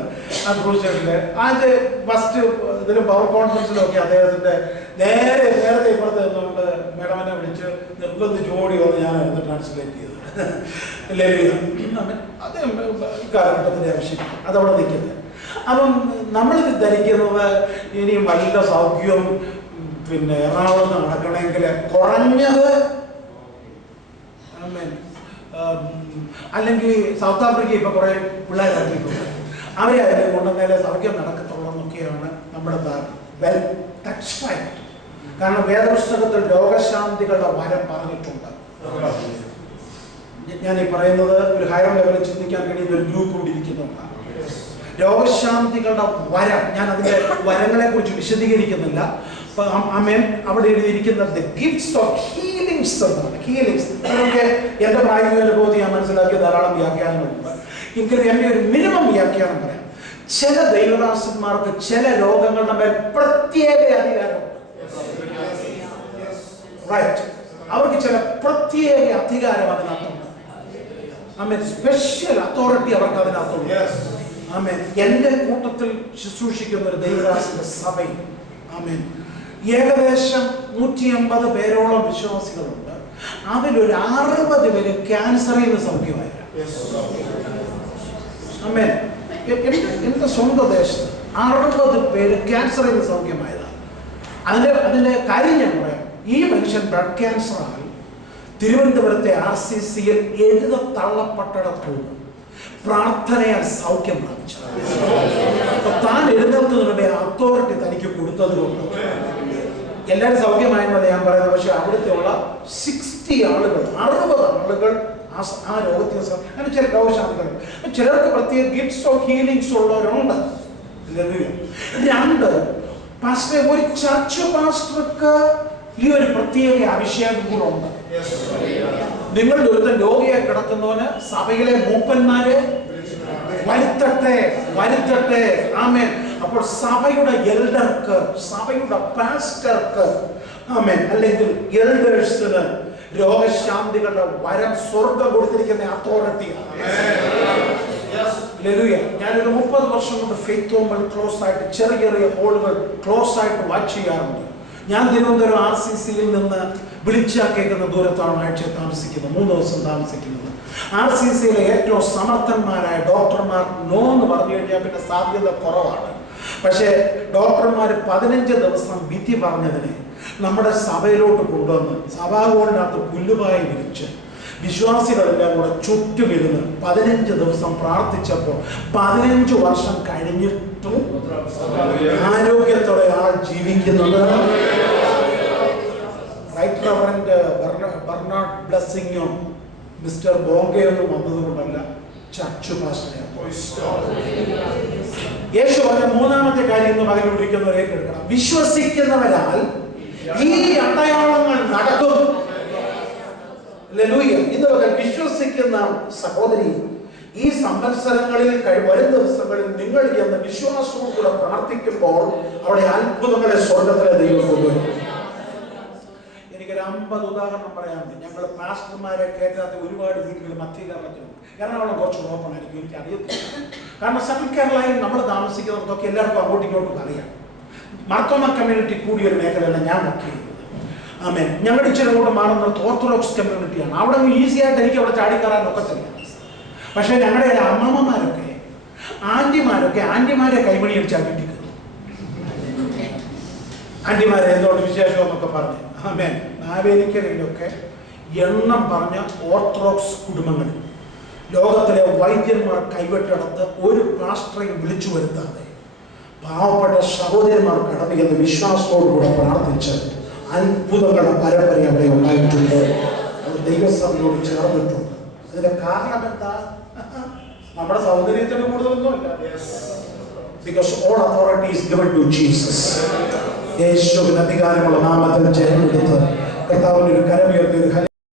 ആ ക്രൂസൈഡില്. അത് ഫസ്റ്റ് ഇതിലും പവർ കോൺഫറൻസിലും ഒക്കെ അദ്ദേഹത്തിന്റെ നേരത്തെ ഇപ്പുറത്ത് നിന്നുകൊണ്ട് മേഡമനെ വിളിച്ച് നിർബന്ധിച്ച് ഓടി വന്ന് ഞാനായിരുന്നു ട്രാൻസ്ലേറ്റ് ചെയ്തത്. അത് കാലഘട്ടത്തിന്റെ ആവശ്യം അതവിടെ നിൽക്കുന്നത്. അപ്പം നമ്മൾ ധരിക്കുന്നത് ഇനിയും വല്ല സൗഖ്യവും പിന്നെ എറണാകുളത്ത് നടക്കണമെങ്കിൽ കുറഞ്ഞത് അല്ലെങ്കിൽ സൗത്ത് ആഫ്രിക്ക ഇപ്പൊ കുറെ പിള്ളേരാക്കിയിട്ടുണ്ട്, അവരെ അതിനെ കൊണ്ടുവന്നാലേ സൗഖ്യം നടക്കത്തുള്ളൂ എന്നൊക്കെയാണ് നമ്മുടെ കാരണം വേദപുസ്തകത്തിൽ രോഗശാന്തികളുടെ വരം പറഞ്ഞിട്ടുണ്ട്. ഞാൻ ഈ പറയുന്നത് ഒരു ഹയർ ലെവലിൽ ചിന്തിക്കാൻ കഴിയുന്ന ഒരു ഗ്രൂപ്പ് കൂടി ഇരിക്കുന്നുണ്ട്. രോഗശാന്തികളുടെ വരം, ഞാൻ അതിന്റെ വരങ്ങളെ കുറിച്ച് വിശദീകരിക്കുന്നില്ല. അവിടെ എഴുതിയിരിക്കുന്ന ഗിഫ്റ്റ്സ് ഓഫ് ഹീലിംഗ്സ് എന്നാണ്. ഹീലിംഗ്സ് അതൊക്കെ എന്റെ പ്രായോഗിക അനുഭവത്തിൽ ഞാൻ മനസ്സിലാക്കിയ ധാരാളം വ്യാഖ്യാനങ്ങളുണ്ട്. എങ്കിലും എന്റെ ഒരു മിനിമം വ്യാഖ്യാനം പറയാം. ചില ദൈവദാസന്മാർക്ക് ചില രോഗങ്ങളുടെ മേൽ പ്രത്യേക അധികാരമുണ്ട്. റൈറ്റ്, അവർക്ക് ചില പ്രത്യേക അധികാരം അതിനകത്തുണ്ട്. സ്പെഷ്യൽ അതോറിറ്റി അവർക്ക് അതിനകത്തുണ്ട്. എന്റെ കൂട്ടത്തിൽ ശുശ്രൂഷിക്കുന്ന ഒരു ദൈവദാസന്റെ സഭയിൽ ഏകദേശം 150 പേരോളം വിശ്വാസികളുണ്ട്. അതിലൊരു 60 പേര് ക്യാൻസറിൽ നിന്ന് സൗഖ്യമായി. എന്റെ സ്വന്തം ദേശത്ത് 60 പേര് ക്യാൻസറിൽ നിന്ന് സൗഖ്യമായതാണ്. അതിന്റെ കാര്യം ഞാൻ പറയാം. ഈ മനുഷ്യൻ ബ്ലഡ് ക്യാൻസറായി തിരുവനന്തപുരത്തെ RCCയിൽ എഴുതത്തള്ളപ്പെട്ടിടത്തു പ്രാർത്ഥനയാൽ സൗഖ്യം പ്രാപിച്ചു. താൻ എഴുന്നേൽക്കുന്നതിന്റെ അതോറിറ്റി തനിക്ക് കൊടുത്തത് കൊണ്ട് എല്ലാവരും സൗഖ്യമായെന്നല്ല ഞാൻ പറയുന്നത്. പക്ഷെ അവിടുത്തെ ഉള്ള 60 ആളുകൾ 60 ആളുകൾ ആ രോഗത്തിന് അങ്ങനെ ചില രോഗശാന്തികൾ, ചിലർക്ക് പ്രത്യേക ഗിഫ്റ്റ്സ് ഓഫ് ഹീലിംഗ്സ് ഉള്ളവരുണ്ട്. 2, പാസ്റ്റർ, ഒരു ചർച്ച് പാസ്റ്റർക്ക് ഈ ഒരു പ്രത്യേക അഭിഷേകം കൂടെ ഉണ്ട്. നിങ്ങളുടെ ഒരുത്തൻ രോഗിയായി കിടക്കുന്നവന് സഭയിലെ മൂപ്പന്മാരെ വരുത്തട്ടെ. ആമേൻ. അപ്പോൾ സഭയുടെ എൽഡർക്ക്, സഭയുടെ പാസ്റ്റർക്ക്, ആമേൻ, അല്ലെങ്കിൽ എൽഡേഴ്സിന് രോഗശാന്തികളുടെ വരം സ്വർഗം കൊടുത്തിരിക്കുന്ന അതോറിറ്റിയാണ്. ഞാനൊരു 30 വർഷം കൊണ്ട് ഫെയ്ത്ത് ഹോമുകൾ ക്ലോസ് ആയിട്ട് ചെറിയ ഹോളുകൾ ക്ലോസ് ആയിട്ട് വാച്ച് ചെയ്യാറുണ്ട്. ഞാൻ തിരുവനന്തപുരം RCCയിൽ നിന്ന് വിളിച്ചാൽ കേൾക്കുന്ന ദൂരത്താണ് ആഴ്ച താമസിക്കുന്നത്, 3 ദിവസം താമസിക്കുന്നത്. RCCയിലെ ഏറ്റവും സമർത്ഥന്മാരായ ഡോക്ടർമാർ നോ എന്ന് പറഞ്ഞു കഴിഞ്ഞാൽ പിന്നെ സാധ്യത കുറവാണ്. പക്ഷേ ഡോക്ടർമാർ 15 ദിവസം വിധി പറഞ്ഞതിനെ നമ്മുടെ സഭയിലോട്ട് കൊണ്ടുവന്ന് സഭാഗോളിനകത്ത് പുല്ലുപായി വിരിച്ച് വിശ്വാസികളെല്ലാം കൂടെ ചുറ്റുമിരുന്ന് 15 ദിവസം പ്രാർത്ഥിച്ചപ്പോൾ 15 വർഷം കഴിഞ്ഞിട്ടും ആരോഗ്യത്തോടെ ആൾ ജീവിക്കുന്നുണ്ട്. റൈറ്റ് റവറൻഡ് ബർണാഡ് ബ്ലെസ്സിങ്ങോ മിസ്റ്റർ ബോങ്കയൊന്നും വന്നതുകൊണ്ടല്ല, ചർച്ച് പാസ്റ്റർ. യേശു പറഞ്ഞ 3-ാമത്തെ കാര്യം എന്ന് പകലുകൊണ്ടിരിക്കുന്നവരെ കേൾക്കണം. വിശ്വസിക്കുന്നവരാൽ ഈ അടയാളങ്ങൾ നടക്കും. ഇന്ന് വിശ്വസിക്കുന്ന സഹോദരി, ഈ സംവത്സരങ്ങളിൽ വരും ദിവസങ്ങളിൽ നിങ്ങൾ എന്ന വിശ്വാസവും കൂടെ പ്രാർത്ഥിക്കുമ്പോൾ അവിടെ അത്ഭുതങ്ങളെ സ്വർഗത്തിലെ ദൈവം കൊണ്ടുവരും. എനിക്കൊരു 50 ഉദാഹരണം പറയാനുണ്ട്. ഞങ്ങൾ പാസ്റ്റർമാരെ കേൾക്കാത്ത ഒരുപാട് വീടുകൾ മധ്യ കേരളത്തിലുണ്ട്. എറണാകുളം കുറച്ച് ഓപ്പൺ ആയിരിക്കും, എനിക്ക് അറിയത്തില്ല. കാരണം സബ് കേരളയിൽ നമ്മൾ താമസിക്കുന്നവർക്കൊക്കെ എല്ലാവർക്കും അങ്ങോട്ടും ഇങ്ങോട്ടും അറിയാം. മാർത്തോമ കമ്മ്യൂണിറ്റി കൂടിയൊരു മേഖലയാണ് ഞാൻ വർക്ക് ചെയ്യുന്നത്. ആമേൻ. ഞങ്ങളുടെ ഇച്ചിരി കൂടെ മാറുന്നത് ഓർത്തഡോക്സ് കമ്മ്യൂണിറ്റിയാണ്. അവിടെ ഈസി ആയിട്ട് എനിക്ക് അവിടെ ചാടിക്കയറാൻ ഒക്കത്തില്ല. പക്ഷേ ഞങ്ങളുടെ അമ്മമ്മമാരൊക്കെ ആന്റിമാരൊക്കെ ആന്റിമാരെ കൈമണി അടിച്ചാൽ വീട്ടിൽ കയറും. ആന്റിമാരെ എന്തുകൊണ്ട് വിശേഷം എന്നൊക്കെ പറഞ്ഞ് ആമേൻ. മാവേലിക്കരയിലൊക്കെ എണ്ണം പറഞ്ഞ ഓർത്തഡോക്സ് കുടുംബങ്ങൾ ലോകത്തിലെ വൈദ്യന്മാർ കൈവിട്ടെടുത്ത് ഒരു പാസ്റ്ററെയും വിളിച്ചു വരുത്താതെ പാവപ്പെട്ട സഹോദരന്മാർ കടന്നു എന്ന് വിശ്വാസത്തോടുകൂടെ പ്രാർത്ഥിച്ച് അത്ഭുതങ്ങളുടെ പരമ്പര അവിടെ ഉണ്ടായിട്ടുണ്ട്. അത് ദൈവസഭയോട് ചേർന്നിട്ടുണ്ട്. അതിന്റെ കാരണം എന്താ? നമ്മുടെ സൗന്ദര്യത്തിന് കൂടുതലൊന്നുമില്ല. Because all authority is given to Jesus. യേശുവിന്റെ അധികാരമുള്ള നാമത്തിൽ ചേർന്നെടുത്ത് കർത്താവിന്റെ ഒരു കരമുയർത്തി